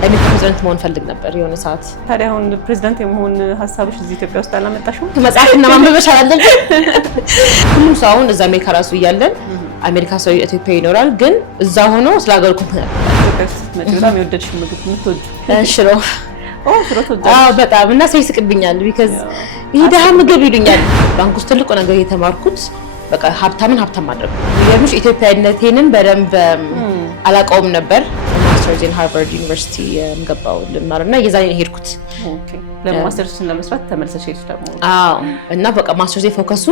አሜሪካ ፕሬዝዳንት መሆን ፈልግ ነበር የሆነ ሰዓት። ታዲያ አሁን ፕሬዝዳንት የመሆን ሀሳብሽ እዚህ ኢትዮጵያ ውስጥ አላመጣሽም? መጽሐፍና ማንበብ አላለብኝ። ሁሉም ሰው አሁን እዛ አሜሪካ ራሱ እያለን አሜሪካ ሰው ኢትዮጵያ ይኖራል፣ ግን እዛ ሆኖ ስላገር ኮምፒውተር ኢትዮጵያ ውስጥ በጣም የወደድሽው ምግብ የምትወጂው? ሽሮ። ሽሮ ትወጃለሽ? አዎ በጣም። እና ሰው ይስቅብኛል ቢካዝ ይሄ ደሃ ምግብ ይሉኛል። ባንክ ውስጥ ትልቁ ነገር የተማርኩት በቃ ሀብታምን ሀብታም ማድረግ ነው። የሚገርምሽ ኢትዮጵያዊነቴንን በደንብ አላውቀውም ነበር። ማስተርስ ኢን ሃርቫርድ ዩኒቨርሲቲ ገባው ልማርና የዛኔ ሄድኩት። ኦኬ ለማስተርስ ለመስራት ተመልሰሽ ሄድሽ ደግሞ? አዎ። እና በቃ ማስተርስ ፎከሱ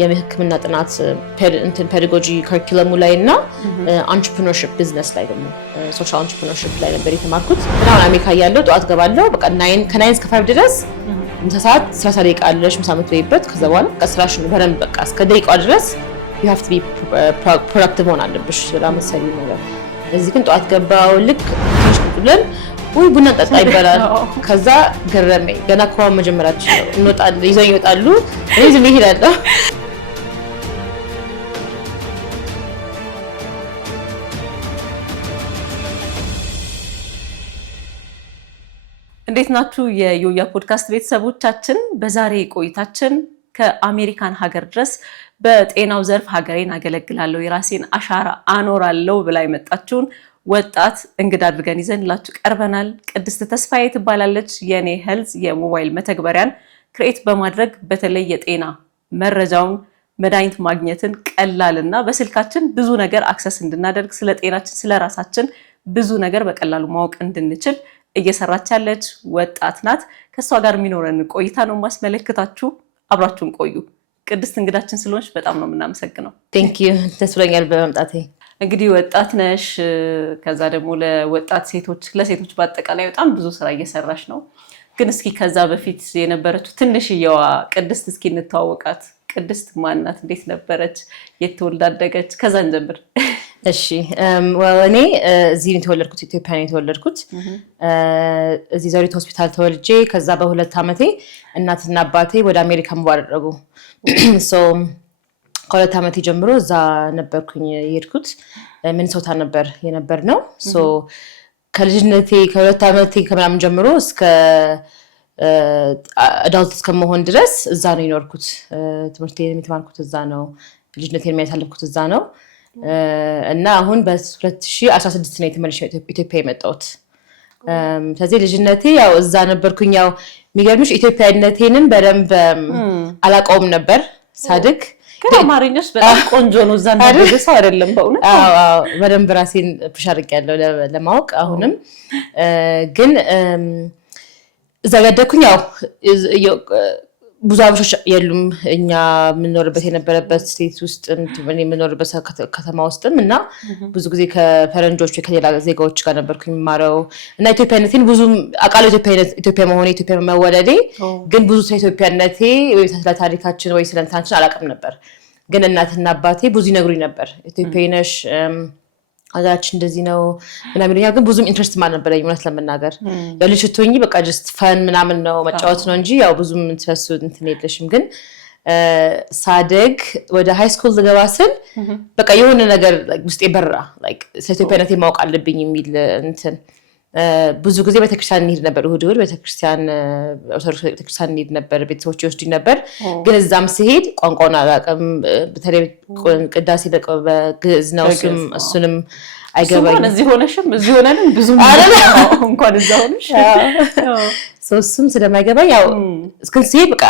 የሕክምና ጥናት ፔዳጎጂ ካሪኩለሙ ላይ እና አንትረፕረነርሺፕ ቢዝነስ ላይ ደግሞ ሶሻል አንትረፕረነርሺፕ ላይ ነበር የተማርኩት። እና አሜሪካ ያለው ጠዋት ገባለሁ በቃ ከ9 እስከ 5 ድረስ ምሳ ሰዓት 30 ደቂቃ አለሽ ምሳ የምትበይበት። ከዛ በኋላ ቀስራሽን በደንብ በቃ እስከ ደቂቃው ድረስ you have to be productive ሆነ አለብሽ ለምሳሌ ነገር። እዚህ ግን ጠዋት ገባው ልክ ትንሽ ብለን ወይ ቡና ጠጣ ይባላል። ከዛ ገረመኝ ገና ከዋ መጀመራችን ነው እንወጣለን ይዘው ይወጣሉ እኔ ዝም ይሄዳለሁ። እንዴት ናችሁ የዮያ ፖድካስት ቤተሰቦቻችን? በዛሬ ቆይታችን ከአሜሪካን ሀገር ድረስ በጤናው ዘርፍ ሀገሬን አገለግላለሁ የራሴን አሻራ አኖራለሁ ብላ የመጣችውን ወጣት እንግዳ አድርገን ይዘንላችሁ ቀርበናል። ቅድስት ተስፋዬ ትባላለች። የኔ ሄልዝ የሞባይል መተግበሪያን ክሬት በማድረግ በተለይ የጤና መረጃውን መድኃኒት ማግኘትን ቀላልና በስልካችን ብዙ ነገር አክሰስ እንድናደርግ ስለ ጤናችን ስለ ራሳችን ብዙ ነገር በቀላሉ ማወቅ እንድንችል እየሰራች ያለች ወጣት ናት። ከሷ ጋር የሚኖረን ቆይታ ነው ማስመለከታችሁ። አብራችሁን ቆዩ። ቅድስት እንግዳችን ስለሆንሽ በጣም ነው የምናመሰግነው። ቴንክ ዩ ደስ ብሎኛል በመምጣቴ። እንግዲህ ወጣት ነሽ፣ ከዛ ደግሞ ለወጣት ሴቶች ለሴቶች በአጠቃላይ በጣም ብዙ ስራ እየሰራሽ ነው። ግን እስኪ ከዛ በፊት የነበረችው ትንሽዬዋ ቅድስት እስኪ እንተዋወቃት። ቅድስት ማናት? እንዴት ነበረች? የት ተወልዳ አደገች? ከዛ እንጀምር። እሺ እኔ እዚህ የተወለድኩት ኢትዮጵያ ነው የተወለድኩት። እዚህ ዘውዲቱ ሆስፒታል ተወልጄ ከዛ በ2 ዓመቴ እናትና አባቴ ወደ አሜሪካ ሙቭ አደረጉ። ሶ ከ2 ዓመቴ ጀምሮ እዛ ነበርኩኝ የሄድኩት። ሚኒሶታ ነበር የነበርነው። ሶ ከልጅነቴ ከ2 ዓመቴ ከምናምን ጀምሮ እስከ አዳልት እስከመሆን ድረስ እዛ ነው የኖርኩት። ትምህርቴን የተማርኩት እዛ ነው። ልጅነቴን የሚያሳልፍኩት እዛ ነው። እና አሁን በ2016 ነው የተመለስኩት ኢትዮጵያ የመጣሁት። ስለዚህ ልጅነቴ ያው እዛ ነበርኩኝ። ያው የሚገርምሽ ኢትዮጵያዊነቴንን በደንብ አላውቀውም ነበር ሳድግ። ግን አማርኛሽ በጣም ቆንጆ ነው። እዛ እንደዚህ ሰው አይደለም በእውነት። አዎ በደንብ ራሴን ፑሽ አድርጌያለሁ ለማወቅ። አሁንም ግን እዛ ያደግኩኝ ያው ብዙ አበሾች የሉም እኛ የምንኖርበት የነበረበት ስቴት ውስጥ የምንኖርበት ከተማ ውስጥም እና ብዙ ጊዜ ከፈረንጆች ከሌላ ዜጋዎች ጋር ነበርኩኝ የምማረው እና ኢትዮጵያነቴን ብዙም አውቃለሁ። ኢትዮጵያ መሆኔ ኢትዮጵያ መወለዴ ግን ብዙ ስለ ኢትዮጵያነቴ ወይ ስለ ታሪካችን ወይ ስለ እንትናችን አላውቅም ነበር። ግን እናትና አባቴ ብዙ ይነግሩኝ ነበር። ኢትዮጵያዊ ነሽ አገራችን እንደዚህ ነው ምናምን። ግን ብዙም ኢንትረስት አልነበረኝ እውነት ለመናገር። ያው ልጅ ስትሆኚ በቃ ጀስት ፈን ምናምን ነው መጫወት ነው እንጂ ያው ብዙም እንትረሱ እንትን የለሽም። ግን ሳደግ ወደ ሃይ ስኩል ልገባ ስል በቃ የሆነ ነገር ውስጤ በራ ላይክ ስለ ኢትዮጵያነቴ ማወቅ አለብኝ የሚል እንትን። ብዙ ጊዜ ቤተክርስቲያን እንሄድ ነበር። እሑድ ቤተክርስቲያን እንሄድ ነበር። ቤተሰቦች ይወስዱኝ ነበር። ግን እዛም ስሄድ ቋንቋውን አላውቅም። በተለይ ቅዳሴ በግዕዝ ነው። እሱንም አይገባኝም። እዚህ ሆነሽም እዚህ ሆነንም ብዙ እንኳን እዛ ሆነሽ እሱም ስለማይገባኝ ያው እስከዚህ በቃ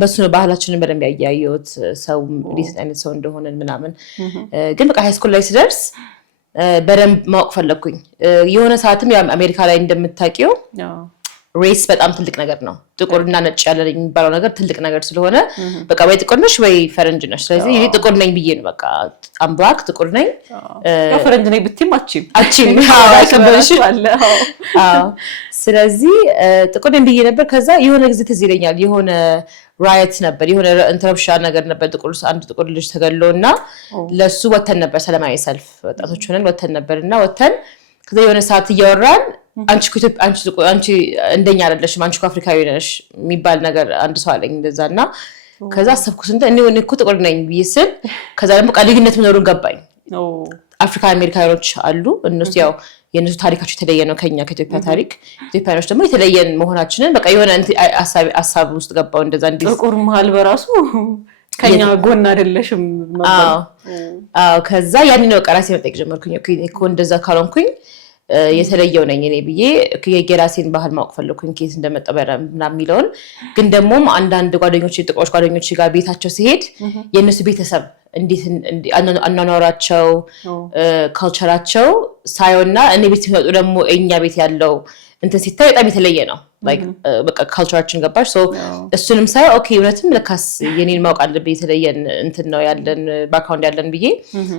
በሱ ነው ባህላችንን በደንብ ያያየሁት ሰው እንዴት አይነት ሰው እንደሆነን ምናምን። ግን በቃ ሃይ ስኩል ላይ ስደርስ በደንብ ማወቅ ፈለኩኝ። የሆነ ሰዓትም አሜሪካ ላይ እንደምታውቂው ሬስ በጣም ትልቅ ነገር ነው። ጥቁርና ነጭ ያለ የሚባለው ነገር ትልቅ ነገር ስለሆነ በቃ ወይ ጥቁር ነሽ ወይ ፈረንጅ ነሽ። ስለዚህ እኔ ጥቁር ነኝ ብዬ ነው በቃ አም ብላክ ጥቁር ነኝ። ያው ፈረንጅ ነኝ ብትይም አቺም አይከበርሽ። ስለዚህ ጥቁር ነኝ ብዬ ነበር። ከዛ የሆነ ጊዜ ትዝ ይለኛል የሆነ ራይት ነበር የሆነ ኢንተረፕሽን ነገር ነበር። አንድ ጥቁር ልጅ ተገሎና ለሱ ወተን ነበር ሰላማዊ ሰልፍ ወጣቶች ሆነን ወተን ነበርና ወተን ከዛ የሆነ ሰዓት እያወራን አንቺ እንደኛ አይደለሽም አንቺ አፍሪካዊ ነሽ የሚባል ነገር አንድ ሰው አለኝ እንደዛና ከዛ አሰብኩት እኔ እኮ ጥቁር ነኝ ብዬ ስል ከዛ ደግሞ ልዩነት መኖሩን ገባኝ። አፍሪካ አሜሪካኖች አሉ እነሱ ያው የነሱ ታሪካቸው የተለየ ነው ከኛ ከኢትዮጵያ ታሪክ ኢትዮጵያኖች ደግሞ የተለየን መሆናችንን በቃ የሆነ ሀሳብ ውስጥ ገባው እንደዛ እንዲህ ጥቁር መሀል በራሱ ከኛ ጎን አይደለሽም ነበር አዎ ከዛ ያኔ ነው ቀራሴ መጠየቅ ጀመርኩኝ እኮ እንደዛ ካልሆንኩኝ የተለየው ነኝ እኔ ብዬ የራሴን ባህል ማወቅ ፈለኩኝ ኬስ እንደመጣ በራምና የሚለውን ግን ደግሞ አንዳንድ ጓደኞቼ ጥቁሮች ጓደኞቼ ጋር ቤታቸው ሲሄድ የነሱ ቤተሰብ እንዴት አናኖራቸው ካልቸራቸው ሳይሆንና እኔ ቤት ሲመጡ ደግሞ እኛ ቤት ያለው እንትን ሲታይ በጣም የተለየ ነው like በቃ ካልቸራችን ገባሽ ሶ እሱንም ሳይ ኦኬ እውነትም ለካስ የኔን ማወቅ አለብኝ የተለየን እንትን ነው ያለን ባክግራውንድ ያለን ብዬ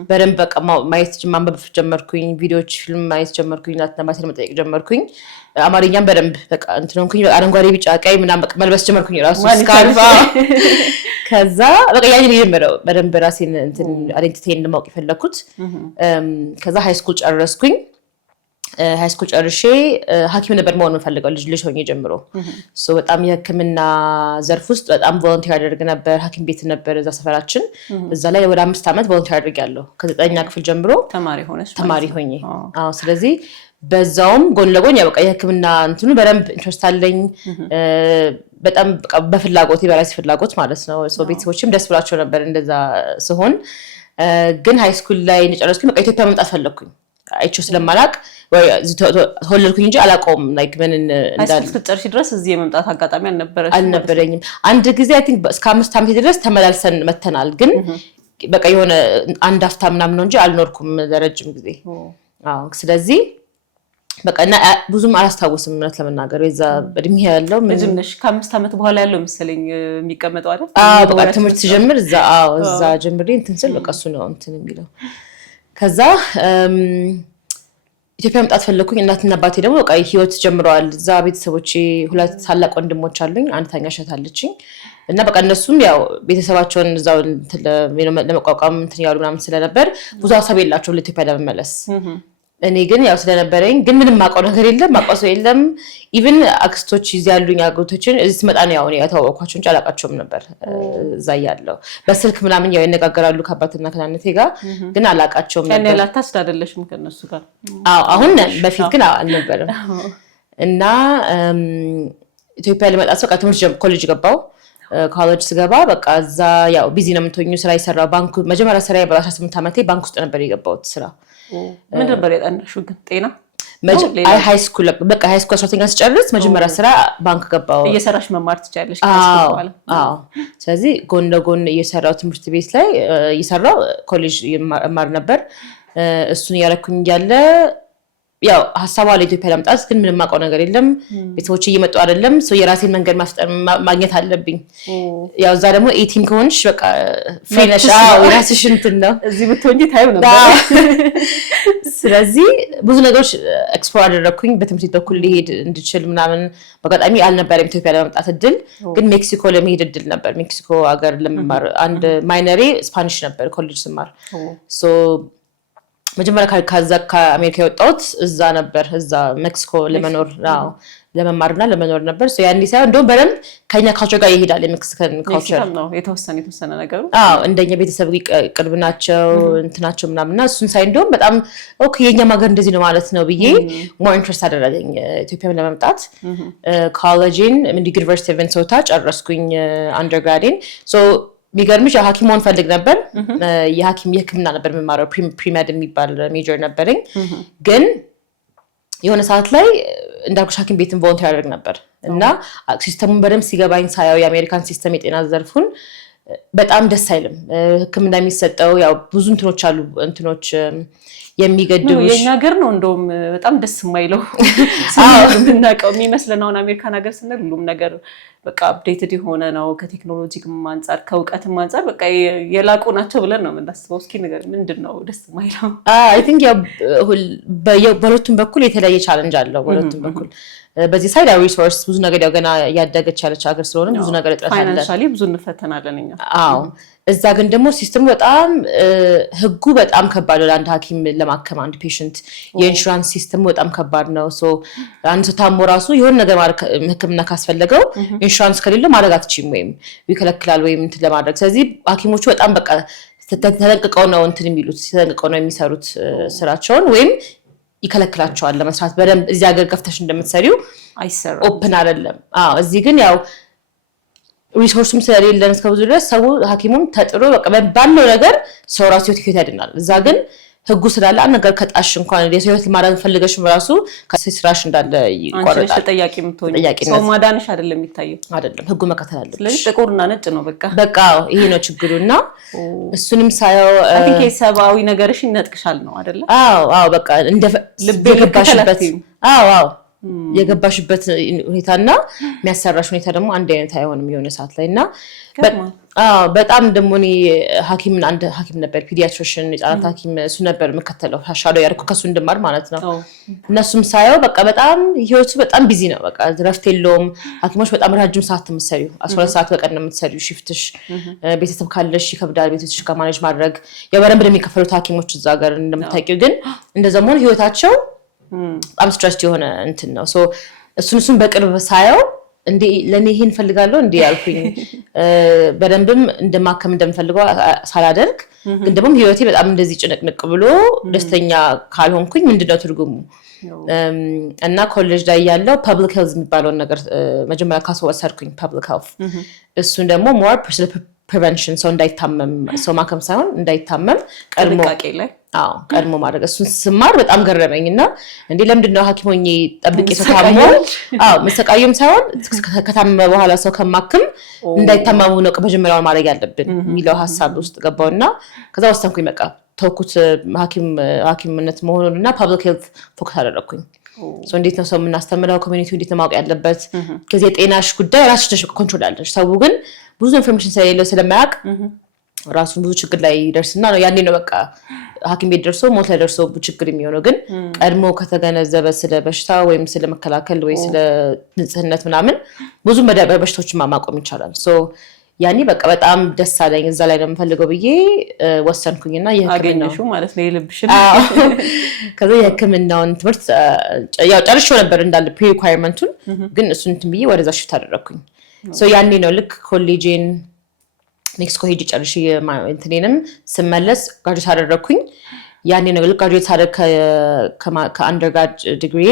በደንብ በቃ ማየት ማንበብ ጀመርኩኝ ቪዲዮዎች ፊልም ማየት ጀመርኩኝ እናትና ማተር መጠየቅ ጀመርኩኝ አማርኛም በደንብ በቃ እንትንኩኝ አረንጓዴ ቢጫ ቀይ ምናምን በቃ መልበስ ጀመርኩኝ ራሱ ስካርፋ ከዛ በቃ ያኔ ነው በደንብ ራሴን እንትን አይደንቲቲን ለማወቅ የፈለኩት ከዛ ሃይ ስኩል ጨረስኩኝ ሃይ ስኩል ጨርሼ ሐኪም ነበር መሆን የምፈልገው ልጅ ሆኜ ጀምሮ ሶ በጣም የህክምና ዘርፍ ውስጥ በጣም ቮለንቲር አደረግ ነበር ሐኪም ቤት ነበር እዛ ሰፈራችን እዛ ላይ ወደ 5 አመት ቮለንቲር አድርጌያለሁ ከ9ኛ ክፍል ጀምሮ ተማሪ ሆኜ አዎ ስለዚህ በዛውም ጎን ለጎን ያው በቃ የህክምና እንትኑ በደንብ ኢንትረስት አለኝ በጣም በፍላጎት በራሴ ፍላጎት ማለት ነው ሶ ቤተሰቦችም ደስ ብላቸው ነበር እንደዛ ሲሆን ግን ሃይ ስኩል ላይ ጨረስኩኝ በቃ ኢትዮጵያ መምጣት ፈለኩኝ አይቼው ስለማላቅ ወይ ሆልልኩኝ እንጂ አላቆም ላይክ ምን እንዳል ፍጥርሽ ድረስ እዚህ የመምጣት አጋጣሚ አልነበረኝም አንድ ጊዜ አይ ቲንክ እስከ 5 አመት ድረስ ተመላልሰን መተናል ግን በቃ የሆነ አንድ አፍታ ምናምን ነው እንጂ አልኖርኩም ለረጅም ጊዜ አዎ ስለዚህ በቃ እና ብዙም አላስታውስም ማለት ለመናገር የዛ እድሜ ያለው ምንድነሽ ከ5 አመት በኋላ ያለው መሰለኝ የሚቀመጠው አይደል በቃ ትምህርት ጀምር እዛ ጀምሬ እንትን ስል በቃ እሱ ነው እንትን የሚለው ከዛ ኢትዮጵያ መምጣት ፈለኩኝ እናትና አባቴ ደግሞ በቃ ህይወት ጀምረዋል እዛ ቤተሰቦቼ ሁለት ታላቅ ወንድሞች አሉኝ አንድ ታናሽ እህት አለችኝ እና በቃ እነሱም ያው ቤተሰባቸውን እዛው ለመቋቋም እንትን ያሉ ምናምን ስለነበር ብዙ ሀሳብ የላቸውም ለኢትዮጵያ ለመመለስ እኔ ግን ያው ስለነበረኝ ግን ምንም ማውቀው ነገር የለም ማውቀው ሰው የለም ኢቭን አክስቶች እዚህ ያሉኝ አጎቶችን እዚህ ስመጣ ነው ያው እኔ ያታወቅኳቸው እንጂ አላውቃቸውም ነበር እዛ ያለው በስልክ ምናምን ያው ይነጋገራሉ ከአባትና ከናነቴ ጋር ግን አላውቃቸውም ነበር እኔ ላታስድ አይደለሽም ከነሱ ጋር አዎ አሁን በፊት ግን አልነበረም እና ኢትዮጵያ ለመጣ ሰው ትምህርት ኮሌጅ ገባው ኮሌጅ ስገባ በቃ እዛ ያው ቢዚ ነው የምትሆኚው ስራ ይሰራው ባንክ መጀመሪያ ስራ በ18 አመቴ ባንክ ውስጥ ነበር የገባሁት ስራ ምን ነበር ያጠናሽው ግን ጤና ሃይ ስኩል በቃ ሃይ ስኩል 12ኛ ስጨርስ መጀመሪያ ስራ ባንክ ገባው እየሰራሽ መማር ትችያለሽ ከስኩል በኋላ አዎ ስለዚህ ጎን ለጎን እየሰራው ትምህርት ቤት ላይ እየሰራው ኮሌጅ ማር ነበር እሱን ያረኩኝ ያለ ያው ሐሳቡ አለ ኢትዮጵያ ለመምጣት ግን ምንም ማውቀው ነገር የለም ቤተሰቦቼ እየመጡ አይደለም ሰው የራሴን መንገድ ማግኘት አለብኝ ያው እዛ ደግሞ 18 ከሆንሽ በቃ ፍሪነሽ የራስሽ እንትን ነው እዚህ ብትሆኚ ታይም ነበር ስለዚህ ብዙ ነገሮች ኤክስፕሎር አደረኩኝ በትምህርት በኩል ሊሄድ እንድችል ምናምን በአጋጣሚ አልነበረም ኢትዮጵያ ለመምጣት እድል ግን ሜክሲኮ ለመሄድ እድል ነበር ሜክሲኮ ሀገር ለመማር አንድ ማይነሪ ስፓኒሽ ነበር ኮሌጅ ስማር ሶ መጀመሪያ ከዛ ከአሜሪካ የወጣሁት እዛ ነበር እዛ ሜክሲኮ ለመኖር ለመማርና ለመኖር ነበር ሶ ያንዲ ሳይሆን እንደውም በደንብ ከኛ ካልቸር ጋር ይሄዳል የሜክሲካን ካልቸር ነው የተወሰነ ነገሩ እንደኛ ቤተሰብ ቅርብ ናቸው እንትናቸው ምናምንና እሱን ሳይ እንደውም በጣም ኦኬ የኛ ማገር እንደዚህ ነው ማለት ነው ብዬ ሞር ኢንትረስት አደረገኝ ኢትዮጵያ ለመምጣት ኮሌጅን ዩኒቨርሲቲ ኦፍ ሚኒሶታ ጨረስኩኝ አንደርግራዴን ሶ ሚገርምሽ ሐኪም ሆን ፈልግ ነበር የህክምና ነበር የምማረው ፕሪሜድ የሚባል ሜጀር ነበረኝ ግን የሆነ ሰዓት ላይ እንዳልኩሽ ሐኪም ቤትን ቮለንቲር አደረግ ነበር እና ሲስተሙን በደንብ ሲገባኝ ሳያው የአሜሪካን ሲስተም የጤና ዘርፉን በጣም ደስ አይልም ህክምና የሚሰጠው ያው ብዙ እንትኖች አሉ እንትኖች የሚገድቡሽ የኛ ሀገር ነው እንደውም በጣም ደስ የማይለው ምናቀው የሚመስለን አሁን አሜሪካን ሀገር ስንል ሁሉም ነገር በቃ አፕዴትድ የሆነ ነው ከቴክኖሎጂም አንፃር ከእውቀትም አንፃር በቃ የላቁ ናቸው ብለን ነው የምናስበው እስኪ ነገር ምንድነው ደስ የማይለው አይ ቲንክ ያው በሁለቱም በኩል የተለያየ ቻሌንጅ አለው በሁለቱም በኩል በዚህ ሳይድ ሪሶርስ ብዙ ነገር ያው ገና ያደገች ያለች ሀገር ስለሆነ ብዙ ነገር እጥረት አለ ፋይናንሻሊ ብዙ እንፈተናለን እኛ አዎ እዛ ግን ደግሞ ሲስተሙ በጣም ህጉ በጣም ከባድ ነው አንድ ሐኪም ለማከም አንድ ፔሸንት የኢንሹራንስ ሲስተሙ በጣም ከባድ ነው ሶ አንድ ሰው ታሞ ራሱ የሆነ ነገር ህክምና ካስፈለገው ኢንሹራንስ ከሌለው ማድረግ አትችይም ወይም ይከለክላል ወይም እንትን ለማድረግ ስለዚህ ሐኪሞቹ በጣም በቃ ተጠንቅቀው ነው እንትን የሚሉት ተጠንቅቀው ነው የሚሰሩት ስራቸውን ወይም ይከለክላቸዋል ለመስራት በደንብ እዚህ ሀገር ከፍተሽ እንደምትሰሪው አይሰራም ኦፕን አይደለም እዚህ ግን ያው ሪሶርስም ስለሌለን እስከብዙ ድረስ ሰው ሐኪሙም ተጥሮ በቃ ባለው ነገር ሰው ራሱ ህይወት ያድናል እዛ ግን ህጉ ስላለ ነገር ከጣሽ እንኳን የሰው ህይወት ማዳን ፈልገሽም ራሱ ከስራሽ እንዳለ ይቆረጣል ተጠያቂ የምትሆኚ ሰው ማዳንሽ አይደለም የሚታየው አይደለም ህጉ መከተል አለብሽ ስለዚህ ጥቁርና ነጭ ነው በቃ ይሄ ነው ችግሩና እሱንም ሳይው አጥቂ ሰባዊ ነገርሽ ይነጥቅሻል ነው አይደለ አዎ በቃ እንደ ልብገባሽበት የገባሽበት ሁኔታና የሚያሰራሽ ሁኔታ ደግሞ አንድ አይነት አይሆንም የሆነ ሰዓት ላይና በጣም ደግሞ እኔ አንድ ሐኪም ነበር ፒዲያትሪሽን የህፃናት ሐኪም እሱ ነበር መከተለው ሻለው ያርኩ ከሱ እንደማር ማለት ነው እነሱም ሳይው በቃ በጣም ህይወቱ በጣም ቢዚ ነው በቃ ረፍት የለውም ሐኪሞች በጣም ረጅም ሰዓት የምትሰሪው 12 ሰዓት በቀን ነው የምትሰሪው ሽፍትሽ ቤተሰብ ካለሽ ይከብዳል ቤተሰብሽ ጋር ማኔጅ ማድረግ የበረም እንደሚከፈሉት ሐኪሞች እዛ ጋር እንደምታውቂው ግን እንደዛም ሆነ ህይወታቸው በጣም ስትረስድ የሆነ እንትን ነው ሶ እሱን በቅርብ ሳይው እንዴ ለኔ ይሄን ፈልጋለሁ እንዴ ያልኩኝ በደንብም እንደማከም እንደምፈልገው ሳላደርግ ግን ደግሞ ህይወቴ በጣም እንደዚህ ጭንቅንቅ ብሎ ደስተኛ ካልሆንኩኝ ምንድነው ትርጉሙ እና ኮሌጅ ላይ ያለው ፐብሊክ ሄልዝ የሚባለው ነገር መጀመሪያ ካስወሰርኩኝ ፐብሊክ ሄልዝ እሱን ደግሞ ሞር ፕሪቨንሽን ሰው እንዳይታመም ሰው ማከም ሳይሆን እንዳይታመም ቀድሞ ማድረግ እሱን ስማር በጣም ገረመኝና እንዴ ለምንድነው ሐኪም ሆኜ ጠብቄ ተታሞ መሰቃየም ሳይሆን ከታመመ በኋላ ሰው ከማክም እንዳይታመሙ ነው መጀመሪያው ማድረግ ያለብን የሚለው ሐሳብ ውስጥ ገባውና ከዛ ወሰንኩኝ በቃ ተውኩት ሐኪምነት መሆኑንና ፐብሊክ ሄልዝ ፎከስ አደረኩኝ ሶ እንዴት ነው ሰው የምናስተምረው ኮሚኒቲው እንዴት ነው ማወቅ ያለበት ከዚህ የጤናሽ ጉዳይ ራስሽ ኮንትሮል ያለሽ ሰው ግን ብዙ ኢንፎርሜሽን ስለሌለው ስለማያውቅ ራሱን ብዙ ችግር ላይ ይደርስና ነው ያኔ ነው በቃ ሐኪም ቤት ደርሶ ሞት ላይ ደርሶ ችግር የሚሆነው ግን ቀድሞ ከተገነዘበ ስለ በሽታ ወይም ስለ መከላከል ወይ ስለ ንጽህነት ምናምን ብዙ በሽታዎችን ማቆም ይቻላል ሶ ያኔ በቃ በጣም ደስ አለኝ እዛ ላይ ነው የምፈልገው ብዬ ወሰንኩኝና አገኘሽው ማለት ነው የልብሽ ከዛ የህክምናውን ትምህርት ያው ጨርሼው ነበር እንዳለ ፕሪ ሪኳየርመንቱን ግን እሱን እንትን ብዬ ወደዛ ሽፍት አደረኩኝ ሶ ያኔ ነው ልክ ኮሌጅን ሜክሲኮ ሄጄ ጨርሼ እንትኔንም ስመለስ ግራጁዌት አደረኩኝ ያኔ ነው ልክ ግራጁዌት አደረኩ ከአንደርግራድ ዲግሪ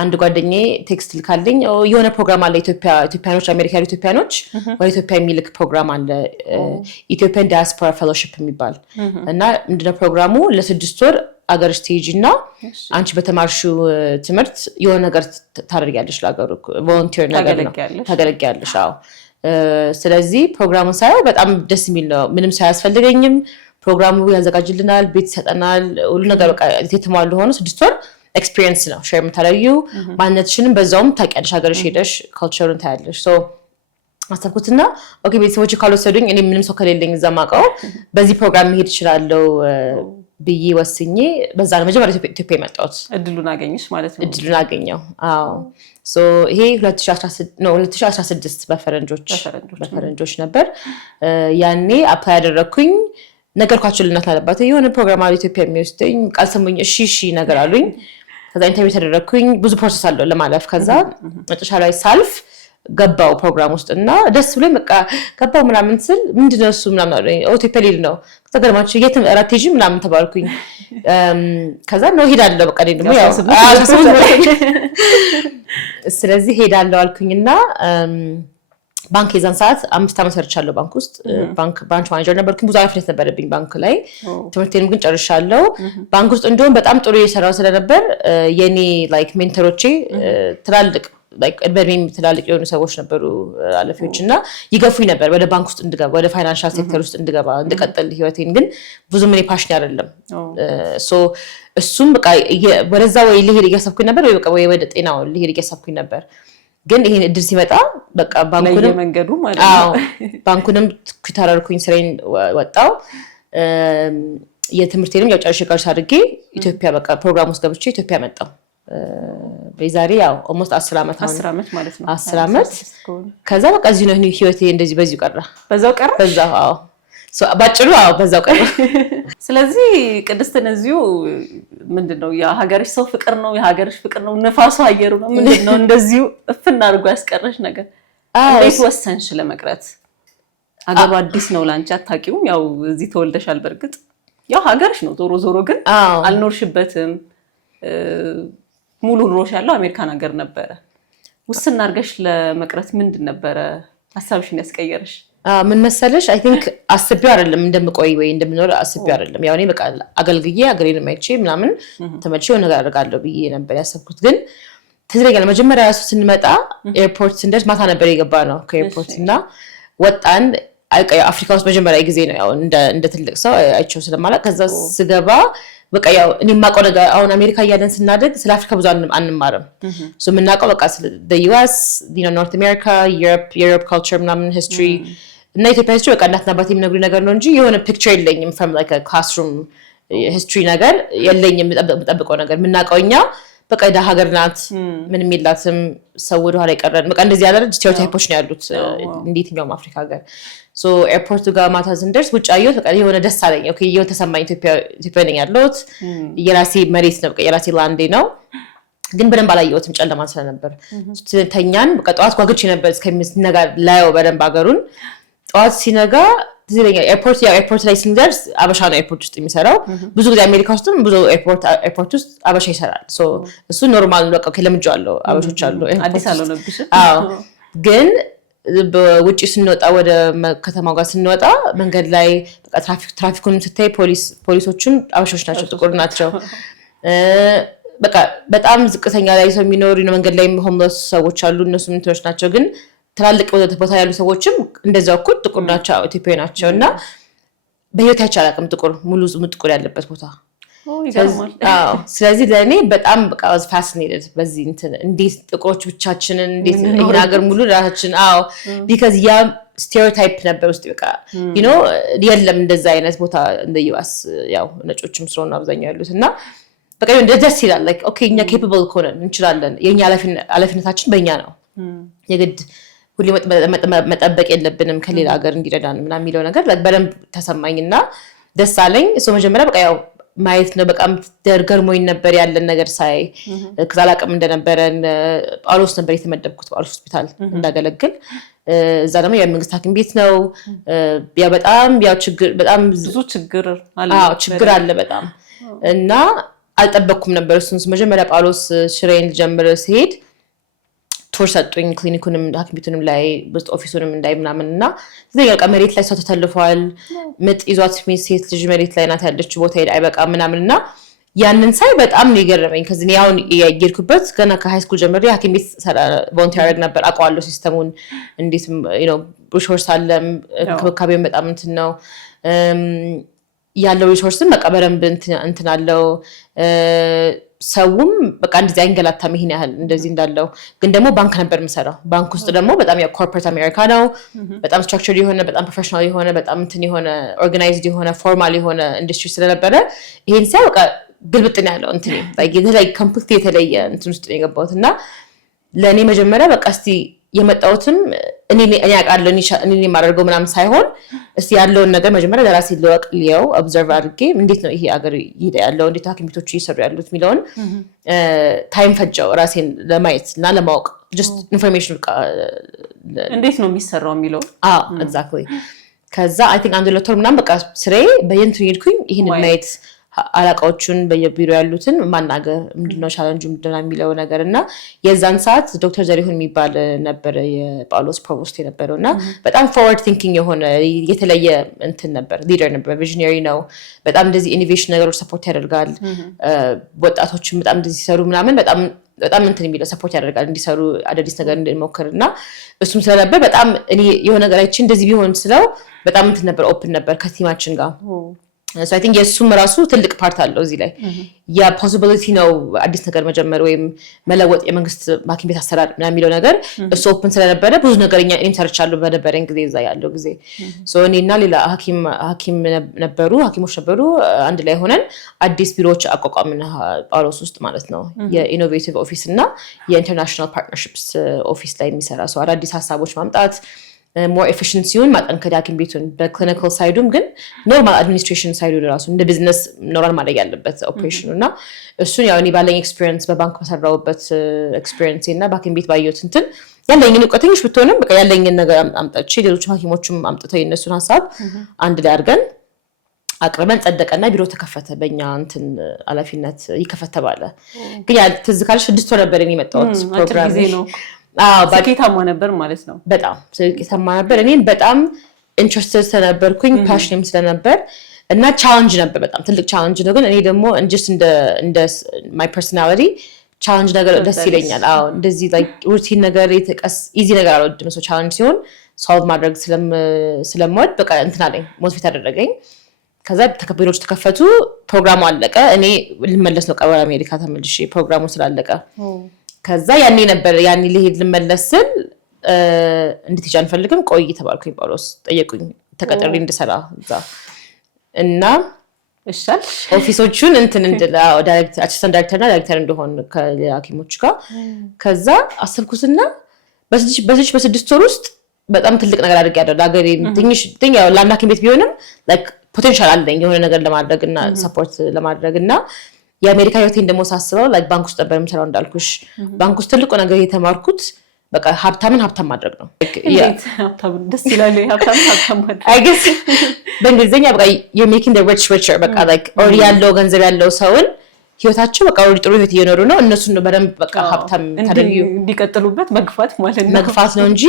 አንድ ጓደኛዬ ቴክስት ልካልኝ የሆነ ፕሮግራም አለ ኢትዮጵያኖች አሜሪካን ኢትዮጵያኖች ወደ ኢትዮጵያ የሚልክ ፕሮግራም አለ ኢትዮጵያን ዲያስፖራ ፌሎሺፕ የሚባል እና ምንድነው ፕሮግራሙ ለ6 ወር አገርሽ ትሄጂና አንቺ በተማርሽው ትምህርት የሆነ ነገር ታደርጊያለሽ ለአገሩ ቮለንቲር ነገር ነው ታገለግያለሽ ስለዚህ ፕሮግራሙን ሳይው በጣም ደስ የሚል ነው ምንም ሳያስፈልገኝም ፕሮግራሙ ያዘጋጅልናል ቤት ይሰጠናል ሁሉ ነገር በቃ የተሟሉ ሆኖ 6 ወር ኤክስፒሪየንስ ነው ሼር የምታደርጊው ማንነትሽንም በዛውም ታውቂያለሽ ሀገርሽ ሄደሽ ካልቸሩን ታያለሽ ሶ አሰብኩትና ኦኬ ቤተሰቦቼ ካልወሰዱኝ እኔ ምንም ሰው ከሌለኝ እዛ ማውቀው በዚህ ፕሮግራም መሄድ እችላለሁ ብዬ ወስኜ በዛ ነው መጀመሪያ ኢትዮጵያ የመጣሁት እድሉን አገኘሽ ማለት ነው እድሉን አገኘው ሶ ይሄ 2016 በፈረንጆች ነበር ያኔ አፕላይ ያደረኩኝ ነገርኳቸው ልናት አለባት የሆነ ፕሮግራም አለ ኢትዮጵያ የሚወስደኝ ቃል ሰሙኝ እሺ ነገር አሉኝ ከዛ ኢንተርቪው ተደረኩኝ ብዙ ፕሮሰስ አለው ለማለፍ ከዛ መጨረሻ ላይ ሳልፍ ገባው ፕሮግራም ውስጥና ደስ ብሎኝ በቃ ገባው ምናምን ስል ምንድነው እሱ ምናምን አለኝ ኢትዮጵያ ሊል ነው ተገርማችሁ የትም ራቴጂ ምናምን ተባልኩኝ ከዛ ነው ሄዳለሁ በቃ ደግሞ ያው ስለዚህ ሄዳለሁ አልኩኝና ባንክ የዛን ሰዓት 5 ዓመት ሰርቻለሁ ባንክ ውስጥ ባንክ ብራንች ማኔጀር ነበርኩኝ ብዙ ኃላፊነት ነበረብኝ ባንክ ላይ ትምህርቴንም ግን ጨርሻለሁ ባንክ ውስጥ እንደውም በጣም ጥሩ እየሰራሁ ስለነበር የኔ ላይክ ሜንተሮቼ ትላልቅ ላይክ እድሜም ትላልቅ የሆኑ ሰዎች ነበሩ ኃላፊዎችና ይገፉኝ ነበር ወደ ባንክ ውስጥ እንድገባ ወደ ፋይናንሻል ሴክተር ውስጥ እንድቀጥል ህይወቴን ግን ብዙ ምን ፓሽን አይደለም ሶ እሱም በቃ ወደዛ ወይ ልሄድ እያሰብኩኝ ነበር ወይ በቃ ወደ ጤናው ልሄድ እያሰብኩኝ ነበር ግን ይሄን እድል ሲመጣ በቃ ባንኩንም መንገዱ ማለት ነው ባንኩንም ኩታራርኩኝ ስራዬን ወጣው የትምህርቴንም ያው ጨርሼ ጋር አድርጌ ኢትዮጵያ በቃ ፕሮግራም ውስጥ ገብቼ ኢትዮጵያ መጣሁ በዛሬ ያው almost 10 ዓመት ማለት ነው 10 ዓመት ከዛ በቃ እዚህ ነው ህይወቴ እንደዚህ በዚሁ ቀረ በዛው ባጭሩ በዛው ቀረ ስለዚህ ቅድስትን እዚሁ ምንድነው የሀገርሽ ሰው ፍቅር ነው የሀገርሽ ፍቅር ነው ነፋሱ አየሩ ነው ምንድነው እንደዚሁ እፍና አድርጎ ያስቀረሽ ነገር እንዴት ወሰንሽ ለመቅረት አገሩ አዲስ ነው ላንቺ አታውቂውም ያው እዚህ ተወልደሻል በርግጥ ያው ሀገርሽ ነው ዞሮ ግን አልኖርሽበትም ሙሉ ኑሮሽ ያለው አሜሪካን ሀገር ነበረ። ውስን አድርገሽ ለመቅረት ምንድን ነበረ ሀሳብሽን ያስቀየረሽ? ምን መሰለሽ አይ ቲንክ አስቤው አይደለም እንደምቆይ ወይ እንደምኖር አስቤው አይደለም። ያው እኔ በቃ አገልግዬ አገሬን ማይቼ ምናምን ተመልሼ ነገር አደርጋለሁ ብዬ ነበር ያሰብኩት። ግን ትዝለኛል መጀመሪያ እሱ ስንመጣ ኤርፖርት እንደርስ ማታ ነበር የገባ ነው ከኤርፖርት እና ወጣን። አፍሪካ ውስጥ መጀመሪያ ጊዜ ነው ያው እንደ ትልቅ ሰው አይቼው ስለማላውቅ ከዛ ስገባ በቃ ያው እኔ የማውቀው ነገር አሁን አሜሪካ እያለን ስናደግ ስለ አፍሪካ ብዙ አንማርም። የምናውቀው በቃ ስለ US ኖርት አሜሪካ ዩሮፕ ካልቸር ምናምን ሂስትሪ እና ኢትዮጵያ ሂስትሪ በቃ እናትና አባቴ የሚነግሩኝ ነገር ነው እንጂ የሆነ ፒክቸር የለኝም ፍሮም ላይክ ክላስሩም ሂስትሪ ነገር የለኝም። የምጠብቀው ነገር የምናውቀው እኛ በቃ ዳ ሀገር ናት ምንም የላትም ሰው ወደኋላ ይቀረን በቃ እንደዚህ ያለ ስቴሪዮታይፖች ነው ያሉት እንዴትኛውም አፍሪካ ሀገር። ሶ ኤርፖርቱ ጋር ማታ ስንደርስ ውጭ አየሁት በቃ የሆነ ደስ አለኝ። ኦኬ የሆነ ተሰማኝ ኢትዮጵያ ነኝ ያለሁት የራሴ መሬት ነው በቃ የራሴ ላንዴ ነው። ግን በደንብ አላየሁትም ጨለማ ስለነበር ተኛን። በቃ ጠዋት ጓግቼ ነበር እስከሚነጋ ላየው በደንብ ሀገሩን። ጠዋት ሲነጋ ትዝለኛል ኤርፖርት ላይ ስንደርስ አበሻ ነው ኤርፖርት ውስጥ የሚሰራው። ብዙ ጊዜ አሜሪካ ውስጥም ብዙ ኤርፖርት ውስጥ አበሻ ይሰራል። እሱ ኖርማል ነው በቃ ለምጄዋለሁ። አበሾች አሉ አዲስ አልሆነብሽም? አዎ ግን በውጪ ስንወጣ ወደ ከተማው ጋር ስንወጣ መንገድ ላይ በቃ ትራፊኩን ስታይ ፖሊሶቹም አበሾች ናቸው፣ ጥቁር ናቸው። በቃ በጣም ዝቅተኛ ላይ ሰው የሚኖሩ መንገድ ላይ ሆምለስ ሰዎች አሉ፣ እነሱም እንትኖች ናቸው። ግን ትላልቅ ቦታ ያሉ ሰዎችም እንደዛው እኩል ጥቁር ናቸው፣ ኢትዮጵያዊ ናቸው። እና በህይወታቸው አላውቅም ጥቁር ሙሉ ጥቁር ያለበት ቦታ። ስለዚህ ለእኔ በጣም በቃ ፋሲኔትድ በዚህ እንዴት ጥቁሮች ብቻችንን እንዴት ይሄን ሀገር ሙሉ ራሳችን ቢካዝ ያ ስቴሪዮታይፕ ነበር ውስጥ በቃ የለም እንደዛ አይነት ቦታ እንደ US ያው ነጮችም ስለሆነ አብዛኛው ያሉት እና በቃ ደስ ይላል። ላይክ ኦኬ እኛ ኬፓብል ከሆነን እንችላለን፣ የኛ ኃላፊነታችን በእኛ ነው፣ የግድ ሁሌ መጠበቅ የለብንም ከሌላ ሀገር እንዲረዳን ምናምን የሚለው ነገር በደንብ ተሰማኝና ደስ አለኝ። መጀመሪያ በቃ ያው ማየት ነው በቃ ገርሞኝ ነበር ያለን ነገር ሳይ። ከዛ አላውቅም እንደነበረን ጳውሎስ ነበር የተመደብኩት ጳውሎስ ሆስፒታል እንዳገለግል። እዛ ደግሞ የመንግስት ሐኪም ቤት ነው። ያ በጣም ያው በጣም ብዙ ችግር አለ በጣም እና አልጠበቅኩም ነበር እሱን። መጀመሪያ ጳውሎስ ሽሬን ልጀምር ሲሄድ ቱር ሰጡኝ ክሊኒኩንም ሐኪም ቤቱንም ላይ ውስጥ ኦፊሱንም እንዳይ ምናምን እና በቃ መሬት ላይ ሰው ተተልፏል። ምጥ ይዟት ሴት ልጅ መሬት ላይ ናት ያለች ቦታ ሄድ አይበቃም ምናምን እና ያንን ሳይ በጣም ነው የገረመኝ። ከዚህ እኔ አሁን የሄድኩበት ገና ከሃይስኩል ጀምሬ ሐኪም ቤት ቮለንቲር ያደርግ ነበር፣ አውቀዋለሁ ሲስተሙን እንዴት ሪሶርስ አለም ክብካቤን በጣም እንትን ነው ያለው ሪሶርስን በቃ በደንብ እንትን አለው። ሰውም በቃ እንደዚህ አይንገላታም ይሄን ያህል እንደዚህ እንዳለው። ግን ደግሞ ባንክ ነበር የምሰራው። ባንክ ውስጥ ደግሞ በጣም ያው ኮርፖሬት አሜሪካ ነው፣ በጣም ስትራክቸርድ የሆነ በጣም ፕሮፌሽናል የሆነ በጣም እንትን የሆነ ኦርጋናይዝድ የሆነ ፎርማል የሆነ ኢንዱስትሪ ስለነበረ ይሄን ሳይ በቃ ግልብጥን ያለው እንትን ላይ ኮምፕሊት የተለየ እንትን ውስጥ ነው የገባሁት። እና ለእኔ መጀመሪያ በቃ እስቲ የመጣሁትም እኔ አውቃለሁ እኔ የማደርገው ምናምን ሳይሆን እስቲ ያለውን ነገር መጀመሪያ ለራሴ ልወቅ ልየው ኦብዘርቭ አድርጌ እንዴት ነው ይሄ ሀገር ይሄዳ ያለው እንዴት ሐኪም ቤቶቹ እየሰሩ ያሉት የሚለውን ታይም ፈጀው ራሴን ለማየት እና ለማወቅ ጀስት ኢንፎርሜሽን እንዴት ነው የሚሰራው የሚለው ኤግዛክትሊ። ከዛ አይ ቲንክ አንድ ዶክተር ምናምን በቃ ስሬ በየንቱ ሄድኩኝ ይህንን ማየት አላቃዎቹን በየቢሮ ያሉትን ማናገር ምንድነው ቻሌንጁ ምንድነው የሚለው ነገር እና የዛን ሰዓት ዶክተር ዘሪሁን የሚባል ነበር የጳውሎስ ፕሮቮስት የነበረው እና በጣም ፎርወርድ ቲንኪንግ የሆነ የተለየ እንትን ነበር፣ ሊደር ነበር፣ ቪዥነሪ ነው። በጣም እንደዚህ ኢኖቬሽን ነገሮች ሰፖርት ያደርጋል፣ ወጣቶችን በጣም እንደዚህ ሲሰሩ ምናምን በጣም እንትን የሚለው ሰፖርት ያደርጋል እንዲሰሩ አዳዲስ ነገር እንድንሞክር እና እሱም ስለነበር በጣም እኔ የሆነ ነገር አይቼ እንደዚህ ቢሆን ስለው በጣም እንትን ነበር፣ ኦፕን ነበር ከቲማችን ጋር። So I think የሱም ራሱ ትልቅ ፓርት አለው እዚህ ላይ ያ ፖሲቢሊቲ ነው አዲስ ነገር መጀመር ወይም መለወጥ የመንግስት ሐኪም ቤት አሰራር ምናምን የሚለው ነገር እሱ ኦፕን ስለነበረ ብዙ ነገር እኔም ሰርቻለሁ በነበረኝ ጊዜ እዛ ያለው ጊዜ። ሶ እኔና ሌላ ሐኪሞች ነበሩ አንድ ላይ ሆነን አዲስ ቢሮዎች አቋቋምን ጳውሎስ ውስጥ ማለት ነው። የኢኖቬቲቭ ኦፊስ እና የኢንተርናሽናል ፓርትነርሺፕስ ኦፊስ ላይ የሚሰራ ሰው አዳዲስ ሀሳቦች ማምጣት ሞር ኤፊሽንሲውን ማጠንከር ሐኪም ቤቱን በክሊኒካል ሳይዱም ግን ኖርማል አድሚኒስትሬሽን ሳይዱ ራሱ እንደ ቢዝነስ ኖርማል ማድረግ ያለበት ኦፕሬሽኑ እና እሱን ያው እኔ ባለኝ ኤክስፒሪየንስ በባንክ በሰራሁበት ኤክስፒሪየንስ እና በሐኪም ቤት ባየሁት እንትን ያለኝን እውቀትሽ ብትሆንም በቃ ያለኝን ነገር አምጣቼ ሌሎች ሐኪሞችም አምጥተው የነሱን ሀሳብ አንድ ላይ አድርገን አቅርበን ጸደቀና ቢሮ ተከፈተ። በእኛ እንትን ኃላፊነት ይከፈተ ባለ ግን ያ ትዝ ካልሽ 6 ወር ነበር የመጣሁት ፕሮግራም ነው። ስኬታማ ነበር ማለት ነው። በጣም ስኬታማ ነበር። እኔን በጣም ኢንትረስትድ ስለነበርኩኝ ፓሽንም ስለነበር እና ቻሌንጅ ነበር፣ በጣም ትልቅ ቻሌንጅ ነው። ግን እኔ ደግሞ just እንደ my personality ቻሌንጅ ነገር ደስ ይለኛል። እንደዚህ like ሩቲን ነገር የተቀስ ኢዚ ነገር አልወድም። ሶ ቻሌንጅ ሲሆን ሶልቭ ማድረግ ስለምወድ በቃ እንትን አለኝ፣ ሞቲቬት አደረገኝ። ከዛ ቢሮዎች ተከፈቱ፣ ፕሮግራሙ አለቀ። እኔ ልመለስ ነው ቀበራ አሜሪካ ተመልሼ ፕሮግራሙ ስላለቀ። ከዛ ያኔ ልሄድ ልመለስ ስል እንዴት ይጃ አንፈልግም ቆይ ተባልኩኝ። ጳውሎስ ጠየቁኝ ተቀጥሬ እንድሰራ እዛ እና እሻል ኦፊሶቹን እንትን ዳይሬክተር አሲስታንት ዳይሬክተርና ዳይሬክተር እንደሆን ከሐኪሞች ጋር ከዛ አሰብኩትና በዚህ በ6 ወር ውስጥ በጣም ትልቅ ነገር አድርጌያለሁ። ለሀገሬ ትንሽ ያው ለአንድ ቤት ቢሆንም ላይክ ፖቴንሻል አለኝ የሆነ ነገር ለማድረግ እና ሰፖርት ለማድረግ እና የአሜሪካ ህይወቴን ደግሞ ሳስበው ላይክ ባንክ ውስጥ ነበር የምሰራው እንዳልኩሽ። ባንክ ውስጥ ትልቁ ነገር የተማርኩት በቃ ሀብታም ማድረግ ነው። ሀብታም ደስ ይላል። ሀብታም ማድረግ I guess በእንግሊዝኛ በቃ you're making the rich richer በቃ like ኦር ያለው ገንዘብ ያለው ሰውን ህይወታቸው በቃ ጥሩ ህይወት እየኖሩ ነው። እነሱን ነው በደንብ በቃ ሀብታም ታደርጊው እንዲቀጥሉበት መግፋት ማለት ነው። መግፋት ነው እንጂ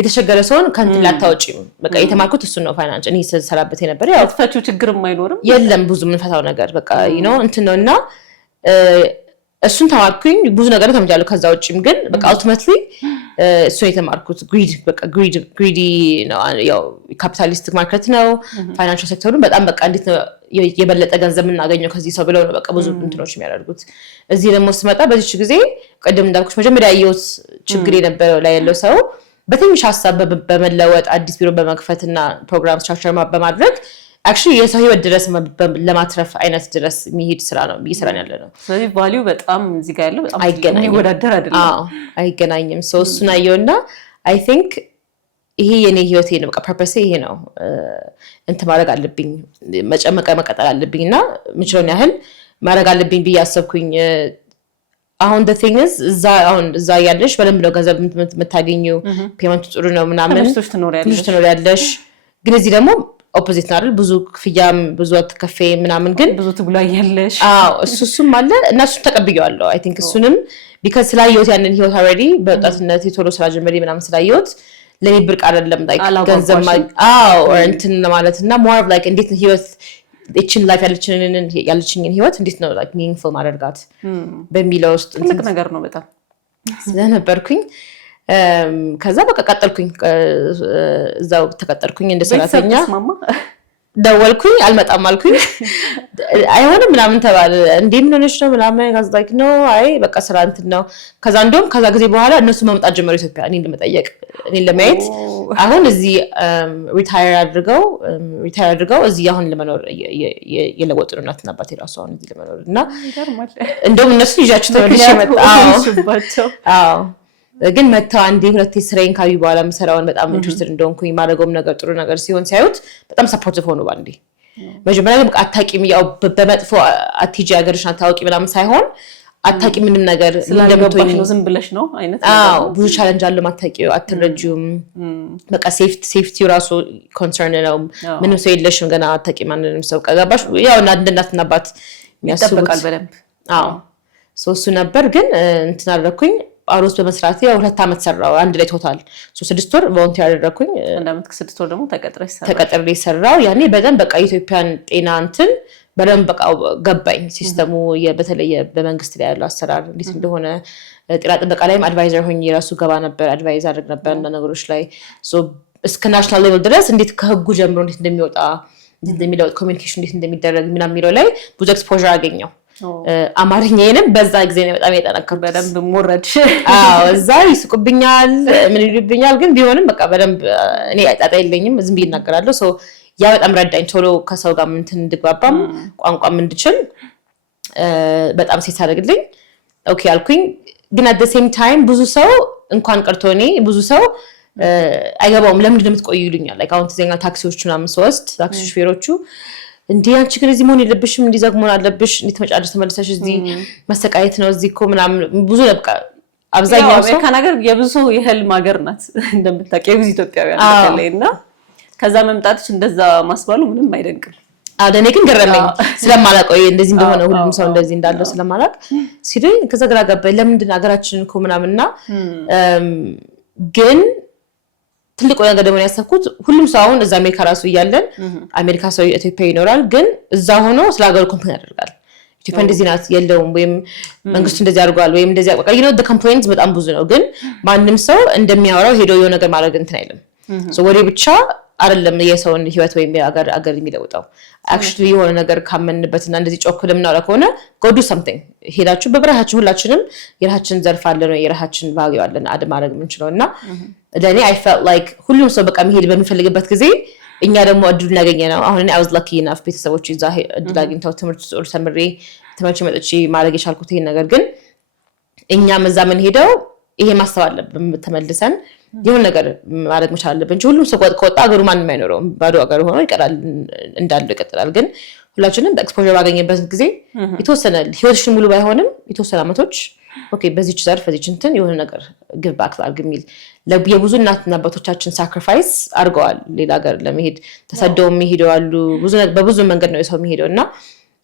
የተቸገረ ሰውን ከንትን ላታወጪም። በቃ የተማርኩት እሱ ነው። ፋይናንስ እኔ ሰራበት የነበረ ያው ተፈቹ ችግርም አይኖርም የለም ብዙ የምንፈታው ነገር በቃ እንትን ነውና እሱን ተማርኩኝ። ብዙ ነገር ተምጃለሁ ከዛ ውጪም ግን በቃ ultimately እሱን የተማርኩት ግሪዲ ነው። ያው ካፒታሊስቲክ ማርኬት ነው ፋይናንሻል ሴክተሩን በጣም በቃ እንዴት ነው የበለጠ ገንዘብ የምናገኘው ከዚህ ሰው ብለው ነው በቃ ብዙ እንትኖች የሚያደርጉት። እዚህ ደግሞ ስመጣ በዚች ጊዜ ቀደም እንዳልኩሽ መጀመሪያ ያየሁት ችግር የነበረው ላይ ያለው ሰው በትንሽ ሀሳብ በመለወጥ አዲስ ቢሮ በመክፈትና ፕሮግራም ስትራክቸር በማድረግ actually የሰው ህይወት ድረስ ለማትረፍ አይነት ድረስ የሚሄድ ስራ ነው እየሰራን ያለ ነው። ስለዚህ ቫልዩ በጣም እዚህ ጋር ያለው በጣም የሚወዳደር አይደለም። አይገናኝም። ሶ እሱን አየውና I think ይሄ የኔ ህይወቴ ነው በቃ ፐርፐስ ይሄ ነው። እንትን ማድረግ አለብኝ መቀጠል አለብኝና ምችለውን ያህል ማድረግ አለብኝ ብዬ አሰብኩኝ። አሁን the thing is እዛ ያለሽ በደንብ ነው ገንዘብ የምታገኘው፣ ፔመንቱ ጥሩ ነው ምናምን ትኖሪያለሽ። ግን እዚህ ደግሞ ኦፖዚት ነው አይደል? ብዙ ክፍያም ብዙ አትከፌ ምናምን ግን ብዙ ትጉላያለሽ። እሱም አለ እና እሱን ተቀብያለሁ። I think እሱንም because ስላየሁት ያንን ህይወት already በወጣትነት የቶሎ ስራ ጀመሪ ምናምን ስላየሁት ለኔ ብርቅ አይደለም like ገንዘብ እንትን ማለትና more of like እንዴት ነው ህይወት እቺን ላይፍ ያለችኝን ህይወት እንዴት ነው like meaningful ማድረጋት በሚለው ውስጥ ትልቅ ነገር ነው በጣም ስለነበርኩኝ ከዛ በቃ ቀጠልኩኝ። እዛው ተቀጠርኩኝ እንደ ሰራተኛ። ደወልኩኝ አልመጣም አልኩኝ። አይሆንም ምናምን ተባለ። እንዴ ምን ሆነሽ ነው ምናምን ጋዝ like no አይ በቃ ስራ እንትን ነው። ከዛ እንደውም ከዛ ጊዜ በኋላ እነሱ መምጣት ጀመሩ ኢትዮጵያ እኔን ለመጠየቅ እኔን ለማየት። አሁን እዚህ ሪታየር አድርገው እዚህ አሁን ለመኖር የለወጡ ነው እናትና አባቴ ራሱ አሁን እዚህ ለመኖር እና እንደውም እነሱ ይዣቸው ተመልሼ መጣሁ። ግን መተው አንዴ ሁለቴ ስራዬን ካዩ በኋላ የምሰራውን በጣም ኢንትረስትድ እንደሆንኩኝ ማድረገውም ነገር ጥሩ ነገር ሲሆን ሲያዩት በጣም ሰፖርቲቭ ሆኑ ባንዴ። መጀመሪያ ግን አታውቂም ያው በመጥፎ አትሂጂ ሀገርሽን አታውቂ ምናምን ሳይሆን አታውቂ ምንም ነገር እንደምትሆኝ ነው ዝም ብለሽ ነው አይነት ነገር። ብዙ ቻሌንጅ አለ ማታውቂው አትረጂውም። በቃ ሴፍቲው ራሱ ኮንሰርን ነው። ምንም ሰው የለሽም ገና አታውቂ ማንንም ሰው ቀጋባሽ ያው እናትና አባት የሚያስቡት በደንብ እሱ ነበር። ግን እንትን አደረኩኝ ጳውሎስ በመስራት ያው 2 አመት ሰራው አንድ ላይ ቶታል 6 ወር ቮለንቲር አደረኩኝ። አንድ አመት ከ6 ወር ደግሞ ተቀጥሬ ሰራው። ያኔ በደንብ በቃ ኢትዮጵያን ጤና እንትን በደንብ በቃ ገባኝ ሲስተሙ በተለይ በመንግስት ላይ ያለው አሰራር እንዴት እንደሆነ። ጤና ጥበቃ ላይም አድቫይዘር ሆኜ ራሱ ገባ ነበር፣ አድቫይዝ አድርግ ነበር እና ነገሮች ላይ እስከ ናሽናል ሌቭል ድረስ እንዴት ከህጉ ጀምሮ እንዴት እንደሚወጣ እንዴት እንደሚለወጥ ኮሚኒኬሽን እንዴት እንደሚደረግ ምናምን የሚለው ላይ ብዙ ኤክስፖዠር አገኘው። አማርኛዬንም በዛ ጊዜ ነው በጣም የጠነከርኩት። በደንብ ሞረድሽ? እዛ ይስቁብኛል ምን ይሉብኛል፣ ግን ቢሆንም በቃ በደንብ እኔ ጣጣ የለኝም ዝም ብዬ እናገራለሁ። ያ በጣም ረዳኝ ቶሎ ከሰው ጋር እንትን እንድግባባም ቋንቋም እንድችል በጣም ሴት አደረግልኝ። ኦኬ አልኩኝ። ግን at the same time ብዙ ሰው እንኳን ቀርቶ እኔ ብዙ ሰው አይገባውም ለምንድን ነው የምትቆዩ ይሉኛል። like አሁን ተዘኛ ታክሲዎች ምናምን ሶስት ታክሲ ሹፌሮቹ እንዴ አንቺ ግን እዚህ መሆን የለብሽም እንዲዘግ መሆን አለብሽ እንዴት መጫደስ ተመልሰሽ እዚህ መሰቃየት ነው እዚህ እኮ ምናምን ብዙ ለብቃ አብዛኛው ሰው ከናገር የብዙ የህልም ሀገር ናት እንደምታውቂው የብዙ ኢትዮጵያውያን በተለይና ከዛ መምጣትሽ እንደዛ ማስባሉ ምንም አይደንቅም። ለኔ ግን ገረመኝ ስለማላውቀው እንደዚህ እንደሆነ ሁሉም ሰው እንደዚህ እንዳለው ስለማላውቅ ሲሉኝ ከዛ ግራ ገባኝ ለምንድን ሀገራችን እኮ ምናምንና ግን ትልቁ ነገር ደግሞ ያሰብኩት ሁሉም ሰው አሁን እዛ አሜሪካ ራሱ እያለን አሜሪካ ሰው ኢትዮጵያ ይኖራል ግን እዛ ሆኖ ስለ ሀገሩ ኮምፕሌን ያደርጋል ኢትዮጵያ እንደዚህ ናት የለውም ወይም መንግስቱ እንደዚህ አድርጓል ወይም እንደዚህ አቋቃ the complaints በጣም ብዙ ነው ግን ማንንም ሰው እንደሚያወራው ሄዶ የሆነ ነገር ማድረግ እንትን አይልም ወሬ ብቻ አይደለም የሰውን ህይወት ወይም አገር የሚለውጠው actually የሆነ ነገር ካመንበትና እንደዚህ ጮክ ለምናወራ ከሆነ go do something ሄዳችሁ በብራሃችን ሁላችንም የራሳችን ዘርፍ አለን ወይ የራሳችን value አለን አድ ማድረግ የምንችለውና ለኔ I felt like ሁሉም ሰው በቃ መሄድ በሚፈልግበት ጊዜ እኛ ደግሞ እድሉን ያገኘነው አሁን እኔ I was lucky enough ቤተሰቦች እዛ እድል አግኝተው ትምህርት ተምሬ ተመች መጥቼ ማድረግ የቻልኩት ይሄን ነገር ግን እኛ መዛ ምን ሄደው ይሄ ማስተዋል አለብን ተመልሰን የሆነ ነገር ማድረግ መቻል አለብን ሁሉም ሰው ከወጣ ሀገሩ ማንንም አይኖረውም ባዶ ሀገር ሆኖ ይቀራል እንዳለው ይቀጥላል ግን ሁላችንም በኤክስፖዠር ባገኘበት ጊዜ የተወሰነ ህይወትሽን ሙሉ ባይሆንም የተወሰነ አመቶች ኦኬ በዚህች ዘርፍ በዚህች እንትን የሆነ ነገር give back አድርግሚል የብዙ እናትና አባቶቻችን ሳክሪፋይስ አድርገዋል ሌላ ሀገር ለመሄድ ተሰደው የሚሄደዋሉ በብዙ መንገድ ነው የሰው የሚሄደውና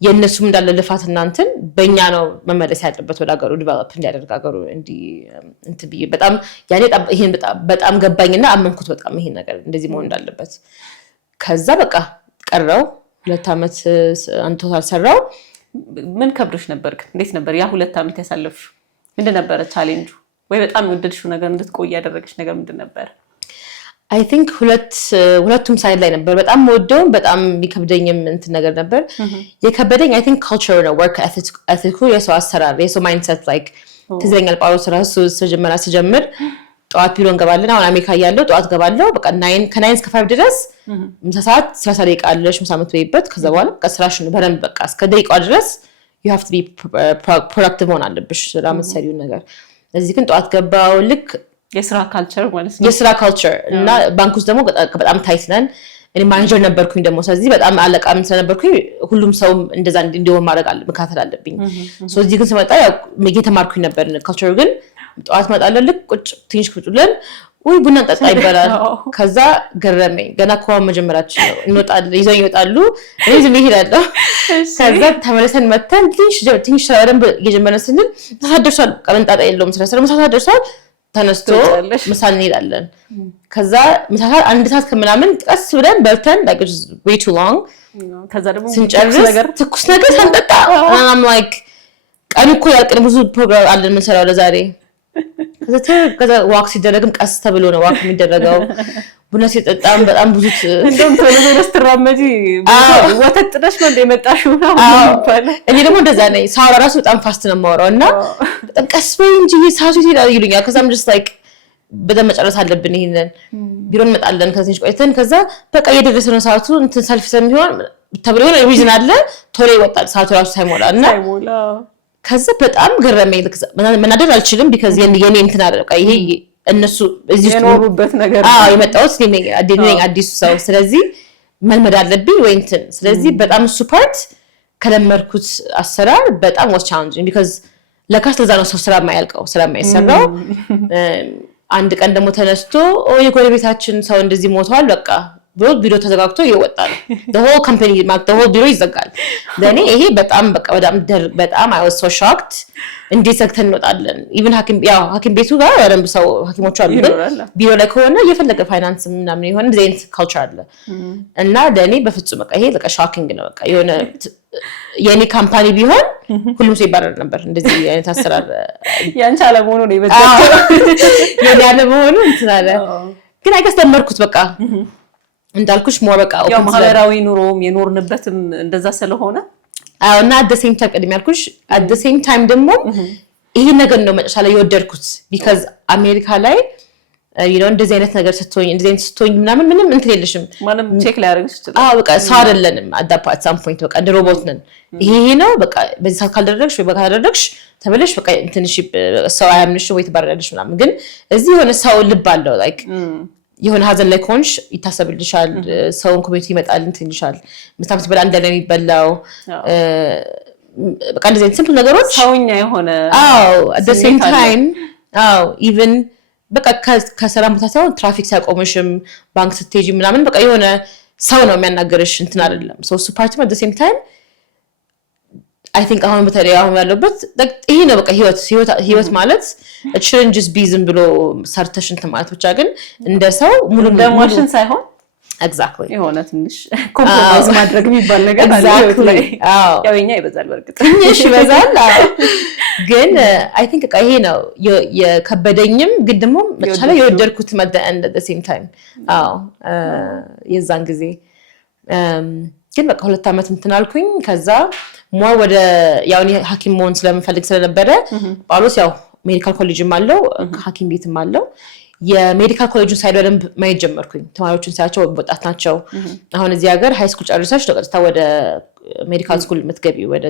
የነሱም እንዳለ ልፋትና እንትን በእኛ ነው መመለስ ያለበት ወደ ሀገሩ ዲቨሎፕ እንዲያደርግ ሀገሩ እንትን ብዬ በጣም ያኔ ይሄን በጣም ገባኝና አመንኩት በጣም ይሄን ነገር እንደዚህ መሆን እንዳለበት ከዛ በቃ ቀረው 2 አመት አንቶታል ሰራው ምን ከብዶሽ ነበር እንዴት ነበር ያ 2 አመት ያሳለፍሽ ምንድን ነበር ቻሌንጁ ወይ በጣም የወደድሽው ነገር እንድትቆይ ያደረገሽ ነገር ምንድን ነበር I think ሁለቱም ሳይድ ላይ ነበር በጣም ወደው በጣም የሚከብደኝም እንትን ነገር ነበር የከበደኝ I think culture ነው work ethic የሰው አሰራር የሰው mindset like ትዝለኛል ጳውሎስ ራሱ ሲጀምር ጠዋት ቢሮ እንገባለን አሁን አሜሪካ ያለው ጠዋት ገባለው በቃ 9 እስከ 5 ድረስ ምሳ ሰዓት 30 ደቂቃ አለሽ ምሳ የምትበይበት ከዛ በኋላ በቃ ስራሽን በደንብ በቃ እስከ ደቂቃው ድረስ you have to be productive ሆነ አለብሽ ስራ የምትሰሪው ነገር እዚህ ግን ጠዋት ገባው ልክ የስራ ካልቸር ማለት ነው የስራ ካልቸር እና ባንክ ውስጥ ደግሞ በጣም ታይት ነን እኔ ማኔጀር ነበርኩኝ ደግሞ ስለዚህ በጣም አለቃም ስለነበርኩኝ ሁሉም ሰው እንደዛ እንዲሆን ማድረግ መካተል አለብኝ ሶ እዚህ ግን ስመጣ ያው እየተማርኩኝ ነበር ካልቸሩ ግን ጠዋት መጣለን ልክ ቁጭ ትንሽ ቁጭ ብለን ወይ ቡና እንጠጣ ይባላል ከዛ ገረመኝ ገና ኮም መጀመራችን ነው እንወጣለን ይዘው ይወጣሉ እኔ ዝም ይሄዳለሁ ከዛ ተመለሰን መተን ትንሽ በደንብ እየጀመረን ስንል ተሳደርሷል ቀንጣጣ የለውም ስለሰደርሷል ተነስቶ ምሳን እንሄዳለን ከዛ ምሳሳት 1 ሰዓት ከመናምን ቀስ ብለን በልተን like it's way too long ከዛ ደግሞ ስንጨርስ ትኩስ ነገር ሳንጠጣ I'm like ቀን እኮ ያልቀን ብዙ ፕሮግራም አለን ምንሰራው ለዛሬ ከዛ ዋክ ሲደረግም ቀስ ተብሎ ነው ዋክ የሚደረገው ቡና ሲጠጣም በጣም ብዙ እንደውም ተነስተሽ ትራመጂ ወተት ጥደሽ ነው እንደመጣሽው ነው እኔ ደግሞ እንደዛ ነኝ ሳውራ ራሱ በጣም ፋስት ነው የማወራውና በጣም ቀስ በይ እንጂ ሳሱ ይላል ከዛም just like በደም መጨረስ አለብን ይሄንን ቢሮ እንመጣለን ከዚህ ቆይተን ከዛ በቃ የደረሰ ነው ሰዓቱ እንትን ሰልፍ ስለሚሆን ተብሎ ነው ሪዝን አለ ቶሎ ይወጣል ሰዓቱ ራሱ ሳይሞላና ከዛ በጣም ገረመኝ መናደር አልችልም because የኔ እንትን አለ በቃ ይሄ እነሱ እዚህ የኖሩበት ነገር የመጣሁት ነኝ አዲሱ ሰው ስለዚህ መልመድ አለብኝ ወይ እንትን ስለዚህ በጣም ሱፐርት ከለመርኩት አሰራር በጣም was challenging because ለካስ ለዛ ነው ሰው ስራ የማያልቀው ስራ የማይሰራው አንድ ቀን ደግሞ ተነስቶ የጎረቤታችን ሰው እንደዚህ ሞቷል በቃ ቪዲዮ ተዘጋግቶ ይወጣል the whole company the whole bureau ይዘጋል ለኔ ይሄ በጣም በቃ በጣም I was so shocked እንዴት ሰክተን እንወጣለን even ሐኪም ቤቱ ጋር በደንብ ሰው ሐኪሞች አሉ ቢሮ ላይ ከሆነ የፈለገ ፋይናንስ ምናምን ይሆን እንደዚህ አይነት ካልቸር አለ እና ለኔ በፍጹም በቃ ይሄ በቃ ሾኪንግ ነው በቃ የሆነ የኔ ካምፓኒ ቢሆን ሁሉም ሰው ይባረር ነበር እንደዚህ አይነት አሰራር ያንቺ አለመሆኑ ነው ይበዛው የኔ አለመሆኑ እንትን ግን አይከስተመርኩት በቃ እንዳልኩሽ ሞር በቃ ያው ማህበራዊ ኑሮም የኖርንበትም እንደዛ ስለሆነ እና at the same time ያልኩሽ at the same time ደግሞ ይሄ ነገር ነው መጨረሻ ላይ የወደድኩት because አሜሪካ ላይ እንደዚህ አይነት ነገር ስትሆኝ ምንም እንትን የለሽም ማንም ቼክ ላይ ያደርግሽ ይችላል በቃ ሰው አይደለንም at some point በቃ እንደ ሮቦት ነን ይሄ ነው በቃ በዚህ ሰዓት ካልደረግሽ ወይ ካላደረግሽ ተበለሽ በቃ እንትንሽ ሰው አያምንሽ ወይ ተባረረሽ ምናምን ግን እዚህ የሆነ ሰው ልብ አለው like የሆነ ሀዘን ላይ ኮንሽ ይታሰብልሻል ሰውን ኮሚኒቲ ይመጣል እንትን ይልሻል መስታወት በላ እንደለ የሚበላው በቃ እንደዚህ ሲምፕል ነገሮች ሰውኛ የሆነ at the same time even በቃ ከሰላም ቦታ ሳይሆን ትራፊክ ሲያቆምሽም ባንክ ስትሄጂ ምናምን በቃ የሆነ ሰው ነው የሚያናገርሽ እንትን አይደለም so እሱ ፓርቲ at the same time I think አሁን በተለይ አሁን ያለበት ይሄ ነው በቃ ህይወት ማለት it shouldn't just be ዝም ብሎ ሰርተሽ እንትን ማለት ብቻ ግን እንደ ሰው ሙሉ ማሽን ሳይሆን exactly የሆነ ትንሽ ኮምፕሮማይዝ ማድረግ የሚባል ነገር አለ exactly ያው የኛ ይበዛል በርግጥ ትንሽ ይበዛል ግን I think ይሄ ነው የከበደኝም ግን ደግሞ መቻለ የወደድኩት at the same time የዛን ጊዜ ግን በቃ 2 አመት እንትን አልኩኝ ከዛ ሞር ወደ ያው ሐኪም መሆን ስለምፈልግ ስለነበረ ጳውሎስ ያው ሜዲካል ኮሌጅም አለው ሐኪም ቤትም አለው የሜዲካል ኮሌጁን ሳይድ በደንብ ማየት ጀመርኩኝ ተማሪዎችን ሳያቸው ወጣት ናቸው አሁን እዚህ ሀገር ሃይ ስኩል ጨርሰሽ ቀጥታ ወደ ሜዲካል ስኩል የምትገቢ ወደ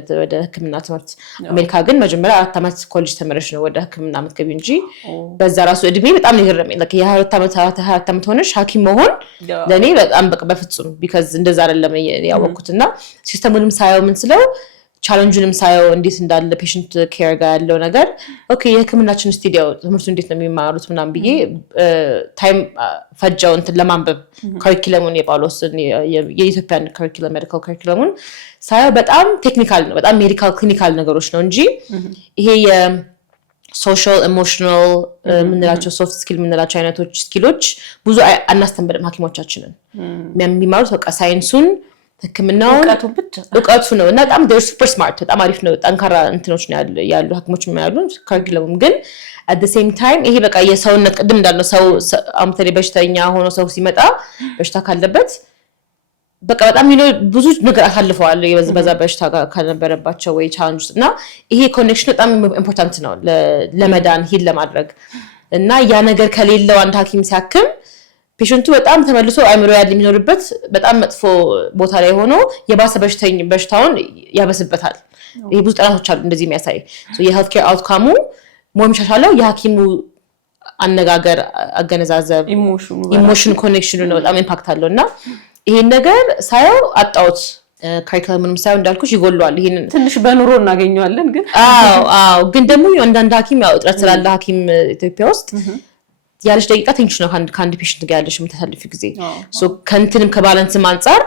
ህክምና ትምህርት አሜሪካ ግን መጀመሪያ 4 አመት ኮሌጅ ተመረሽ ነው ወደ ህክምና የምትገቢ እንጂ በዛ ራሱ እድሜ በጣም ይገርመኝ ለካ የ22 አመት ሆነሽ ሐኪም መሆን ለኔ በጣም በፍጹም because እንደዛ አይደለም ያወቅኩትና ሲስተሙንም ሳይው ምን ስለው ቻሌንጁንም ሳይው እንዴት እንዳለ ፔሸንት ኬር ጋር ያለው ነገር ኦኬ የህክምናችን ስቱዲዮ ትምህርቱ እንዴት ነው የሚማሩት ምናምን ብዬ ታይም ፈጃው እንትን ለማንበብ ካሪኩለሙን የጳውሎስን የኢትዮጵያን ካሪኩለም ሜዲካል ካሪኩለሙን ሳይው በጣም ቴክኒካል ነው በጣም ሜዲካል ክሊኒካል ነገሮች ነው እንጂ ይሄ የሶሻል ኢሞሽናል ምንላቸው ሶፍት ስኪል ምንላቸው አይነቶች ስኪሎች ብዙ አናስተምርም ሐኪሞቻችንን የሚማሩት በቃ ሳይንሱን ህክምናው እውቀቱ ነው እና በጣም they're super smart በጣም አሪፍ ነው ጠንካራ እንትኖች ነው ያሉ ሐኪሞች ያሉ ካሪኩለሙም ግን at the same time ይሄ በቃ የሰውነት ቅድም እንዳልነው ሰው አምተሪ በሽተኛ ሆኖ ሰው ሲመጣ በሽታ ካለበት በቃ በጣም ብዙ ነገር አሳልፈዋል በዛ በሽታ ካልነበረባቸው ወይ ቻሌንጅ እና ይሄ ኮኔክሽን በጣም ኢምፖርታንት ነው ለመዳን ሂል ለማድረግ እና ያ ነገር ከሌለው አንድ ሐኪም ሲያክም ፔሸንቱ በጣም ተመልሶ አይምሮ ያለ የሚኖርበት በጣም መጥፎ ቦታ ላይ የባሰ በሽታውን ያበስበታል ይሄ ብዙ ጥናቶች አሉ እንደዚህ የሚያሳይ የሄልዝ ኬር አውትካሙ ሞምሻሻለው የሐኪሙ አነጋገር አገነዛዘብ ኢሞሽን ኮኔክሽኑ ነው በጣም ኢምፓክት አለውና ይሄን ነገር ሳይው አጣውት ካሪኩለሙንም ሳይው እንዳልኩሽ ይጎልዋል ይሄን ትንሽ በኑሮ እናገኘዋለን ግን ግን ደግሞ አንዳንድ ሐኪም ያው ጥረት ስላለ ሐኪም ኢትዮጵያ ውስጥ ያለሽ ደቂቃ ትንሽ ነው ከአንድ ፔሸንት ጋር ያለሽ የምታሳልፊ ጊዜ ከእንትንም ከባላንስም አንፃር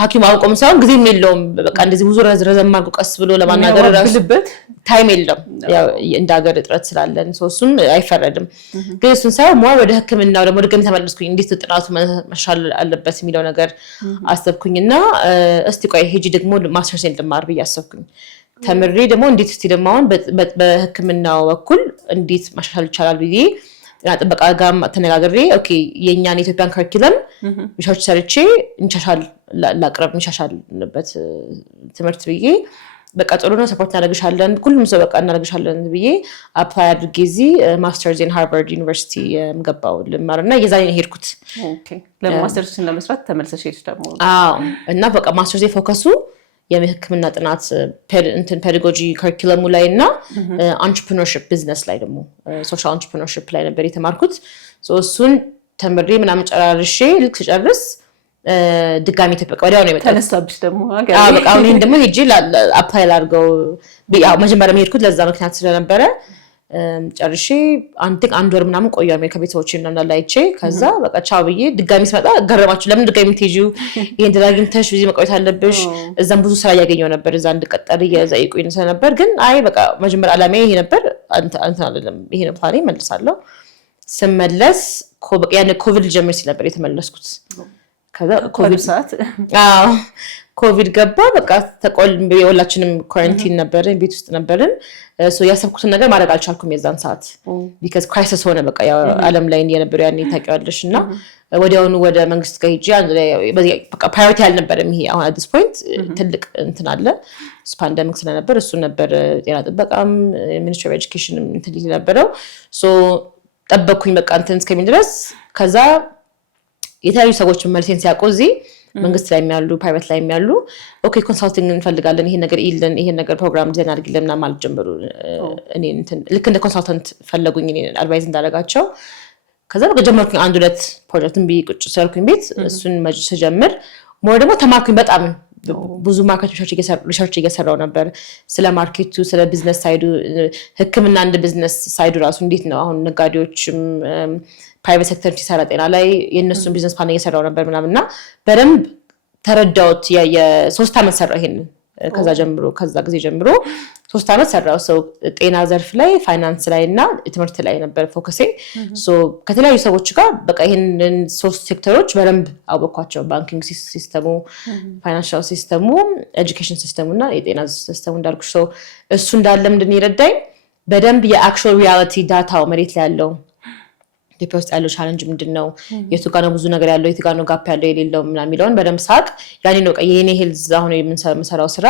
ሐኪም አውቆም ሳይሆን ጊዜም የለውም በቃ እንደዚህ ብዙ ረዘም አድርጎ ቀስ ብሎ ለማናገር ራስበት ታይም የለም ያው እንደ ሀገር እጥረት ስላለን እሱም አይፈረድም ግን እሱን ሳይሆን ወደ ህክምናው ደግሞ ድጋሚ ተመለስኩኝ እንዴት ጥናቱ መሻል አለበት የሚለው ነገር አሰብኩኝና እስቲ ቆይ ሄጂ ደግሞ ማስተርስ ልማር ብዬ አሰብኩኝ ተምሬ ደግሞ እንዴት እስቲ ደግሞ አሁን በህክምናው በኩል እንዴት ማሻሻል ይቻላል ብዬ ጥበቃ ጋር ተነጋግሬ ኦኬ የኛን ኢትዮጵያን ካሪኩለም ሪሰርች ሰርቼ እንሻሻል ላቅርብ እንሻሻልበት ትምህርት ብዬ በቃ ጥሩ ነው ሰፖርት እናደርግሻለን ሁሉም ሰው በቃ እናደርግሻለን ብዬ አፕላይ አድርጌ እዚህ ማስተርስ ኢን ሃርቫርድ ዩኒቨርሲቲ ገባው ልማርና የዛኔ ሄድኩት ኦኬ ለማስተርስን ለመስራት ተመልሰሽ ሄድሽ ደግሞ እና በቃ ማስተርስ ፎከሱ የህክምና ጥናት እንትን ፔዳጎጂ ካሪኩለሙ ላይና አንትረፕረነርሺፕ ቢዝነስ ላይ ደግሞ ሶሻል አንትረፕረነርሺፕ ላይ ነበር የተማርኩት እሱን ተምሬ ምናምን ጨራርሼ ልክ ስጨርስ ድጋሚ ተፈቀደ ወዲያው ነው የመጣው ተነሳብሽ ደግሞ በቃ አሁን ደግሞ ሄጄ አፕላይ አድርገው መጀመሪያ የሄድኩት ለዛ ምክንያት ስለነበረ ጨርሼ አንድ ወር ምናምን ቆየሁ አሜሪካ ቤተሰቦቼ ምናምን ላይቼ ከዛ በቃ ቻው ብዬ ድጋሚ ስመጣ ገረማችሁ ለምን ድጋሚ ትሄጂው ይሄን ድጋሚተሽ እዚህ መቆየት አለብሽ እዛም ብዙ ስራ ያገኘው ነበር እዛ እንድቀጠል እየዘይቁኝ ነበር ግን አይ በቃ መጀመሪያ አላማዬ ይሄ ነበር አንተ አይደለም ይሄ ነው ፕላኔ መልሳለሁ ስመለስ ኮቪድ ጀምር ሲል ነበር የተመለስኩት ከዛ ኮቪድ ሰዓት ኮቪድ ገባ በቃ የሁላችንም ኳረንቲን ነበርን ቤት ውስጥ ነበርን ያሰብኩትን ነገር ማድረግ አልቻልኩም የዛን ሰዓት because crisis ሆነ በቃ ያው ዓለም ላይ እንደነበረ ያኔ ታውቂዋለሽ እና ወዲያውኑ ወደ መንግስት ጋር ሄጄ በቃ ፕራዮሪቲ አልነበረም ይሄ አሁን at this point ትልቅ እንትን አለ ፓንደሚክ ስለነበር እሱ ነበር ጤና ጥበቃም ሚኒስትሪ ኦፍ ኤጁኬሽን እንትን ነበረው ጠበቅኩኝ በቃ እንትን እስከሚል ድረስ ከዛ የተለያዩ ሰዎች መልሴን ሲያውቁ እዚህ መንግስት ላይ የሚያሉ ፕራይቬት ላይ የሚያሉ ኦኬ ኮንሳልቲንግ እንፈልጋለን ይሄን ነገር ይልን ይሄን ነገር ፕሮግራም ዲዛይን አድርግልን እና ማለት ጀምሩ እኔ እንትን ልክ እንደ ኮንሳልታንት ፈለጉኝ እኔ አድቫይስ እንዳደረጋቸው ከዛ በቃ ጀመርኩኝ 1-2 ፕሮጀክትን ቢቁጭ ሰልኩኝ ቤት እሱን መጅ ስጀምር ሞር ደግሞ ተማርኩኝ በጣም ብዙ ማርኬት ሪሰርች እየሰራው ነበር ስለ ማርኬቱ ስለ ቢዝነስ ሳይዱ ህክምና እንደ ቢዝነስ ሳይዱ ራሱ እንዴት ነው አሁን ነጋዴዎችም ፕራይቬት ሴክተር ሲሰራ ጤና ላይ የነሱን ቢዝነስ ፕላን እየሰራው ነበር ምናምንና በደንብ ተረዳውት የ3 አመት ሰራው ይሄን ከዛ ጊዜ ጀምሮ 3 አመት ሰራው ሰው ጤና ዘርፍ ላይ ፋይናንስ ላይ እና ትምህርት ላይ ነበር ፎከሴ ሶ ከተለያዩ ሰዎች ጋር በቃ ይሄንን 3 ሴክተሮች በደንብ አወቅኳቸው ባንኪንግ ሲስተሙ ፋይናንሻል ሲስተሙ ኤጁኬሽን ሲስተሙ እና የጤና ሲስተሙ እንዳልኩሽ ሰው እሱ እንዳለ ምንድን ይረዳኝ በደንብ የአክቹዋል ሪያሊቲ ዳታው መሬት ላይ ያለው ኢትዮጵያ ውስጥ ያለው ቻሌንጅ ምንድነው የቱ ጋር ነው ብዙ ነገር ያለው የቱ ጋር ነው ጋፕ ያለው የሌለው ምናምን የሚለውን በደንብ ሳቅ ያኔ ነው የኔ ሄልዝ አሁን የምንሰራው ስራ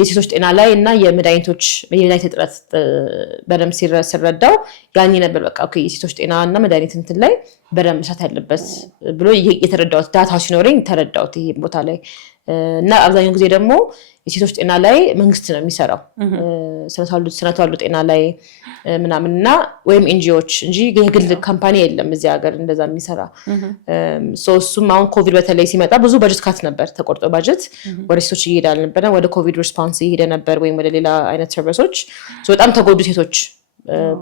የሴቶች ጤና ላይ እና የመድኃኒት እጥረት በደንብ ሲረዳው ያኔ ነበር በቃ ኦኬ የሴቶች ጤና እና መድኃኒት እንትን ላይ በደንብ መስራት ያለበት ብሎ የተረዳሁት ዳታ ሲኖረኝ ተረዳሁት ይሄ ቦታ ላይ እና አብዛኛው ጊዜ ደግሞ የሴቶች ጤና ላይ መንግስት ነው የሚሰራው ስነተዋልዶ ጤና ላይ ምናምንና ወይም ኤንጂኦዎች እንጂ የግል ካምፓኒ የለም እዚህ ሀገር እንደዛ የሚሰራ እሱም አሁን ኮቪድ በተለይ ሲመጣ ብዙ በጀት ካት ነበር ተቆርጦ በጀት ወደ ሴቶች እየሄደ አልነበረ ወደ ኮቪድ ሪስፖንስ እየሄደ ነበር ወይም ወደ ሌላ አይነት ሰርቪሶች በጣም ተጎዱ ሴቶች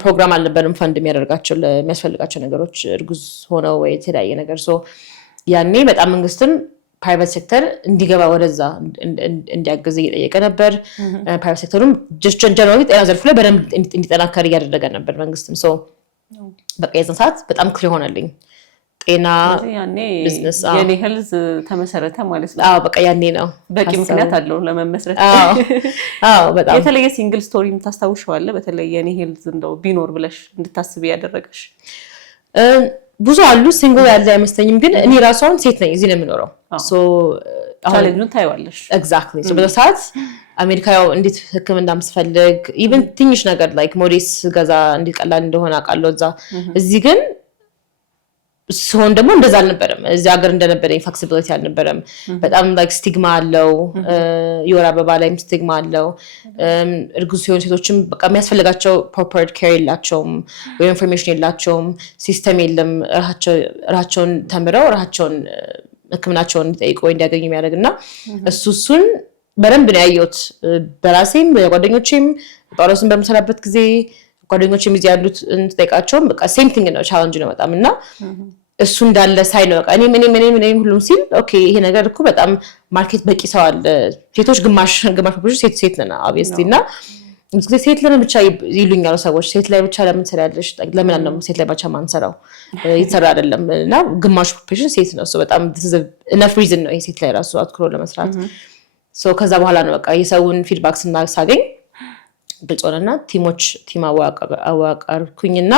ፕሮግራም አልነበረም ፈንድ የሚያደርጋቸው ለሚያስፈልጋቸው ነገሮች እርጉዝ ሆነው ወይ የተለያየ ነገር ያኔ በጣም መንግስትም ፕራይቬት ሴክተር እንዲገባ ወደዛ እንዲያገዝ እየጠየቀ ነበር ፕራይቬት ሴክተሩም ጀነራሊ ጤና ዘርፉ ላይ በደንብ እንዲጠናከር እያደረገ ነበር መንግስትም በቃ የዛን ሰዓት በጣም ክሊር ሆነልኝ ጤና ቢዝነስ የኔ ሄልዝ ተመሰረተ ማለት ነው በቃ ያኔ ነው በቂ ምክንያት አለው ለመመስረት በጣም የተለየ ሲንግል ስቶሪ የምታስታውሽዋለህ በተለይ የኔ ሄልዝ እንደው ቢኖር ብለሽ እንድታስብ ያደረገሽ ብዙ አሉ ሲንግል ያለ አይመስለኝም ግን እኔ ራሷን ሴት ነኝ እዚህ ነው የምኖረው ቻሌንጁን ታይዋለሽ ኤግዛክትሊ በዛ ሰዓት አሜሪካ ያው እንዴት ህክምና መስፈልግ ኢቭን ትንሽ ነገር ላይክ ሞዴስ ገዛ እንዴት ቀላል እንደሆነ አውቃለሁ እዚህ ግን ሲሆን ደግሞ እንደዛ አልነበረም እዚህ ሀገር እንደነበረኝ ፍሌክሲቢሊቲ አልነበረም በጣም ላይክ ስቲግማ አለው የወር አበባ ላይም ስቲግማ አለው እርጉዝ ሲሆኑ ሴቶችም በቃ የሚያስፈልጋቸው ፕሮፐር ኬር የላቸውም ወይ ኢንፎርሜሽን የላቸውም ሲስተም የለም ራቸውን ተምረው ራቸውን ህክምናቸውን እንዲጠይቁ ወይ እንዲያገኙ የሚያደርግና እሱን በደንብ ነው ያየሁት በራሴም በጓደኞቼም ጳውሎስን በምሰራበት ጊዜ ጓደኞቼም እዚህ ያሉት እንጠይቃቸውም በቃ ሴም ቲንግ ነው ቻሌንጅ ነው በጣም እና እሱ እንዳለ ሳይ ነው በቃ እኔ ሁሉም ሲል ኦኬ ይሄ ነገር እኮ በጣም ማርኬት በቂ ሰው አለ ሴቶች ግማሽ ሴት ነን obviously እና ሴት ለምን ብቻ ይሉኛል ሰዎች ሴት ላይ ብቻ ለምን ትሰሪያለሽ ለምን ነው ሴት ላይ ብቻ ማንሰራው ይሰራ አይደለም እና ግማሽ ፖፑሌሽን ሴት ነው በጣም this is enough reason ነው ሴት ላይ ራሱ አትኩሮ ለመስራት ከዛ በኋላ ነው በቃ የሰውን ፊድባክ ሳገኝ ግልጽ ሆነና ቲም አዋቀርኩኝና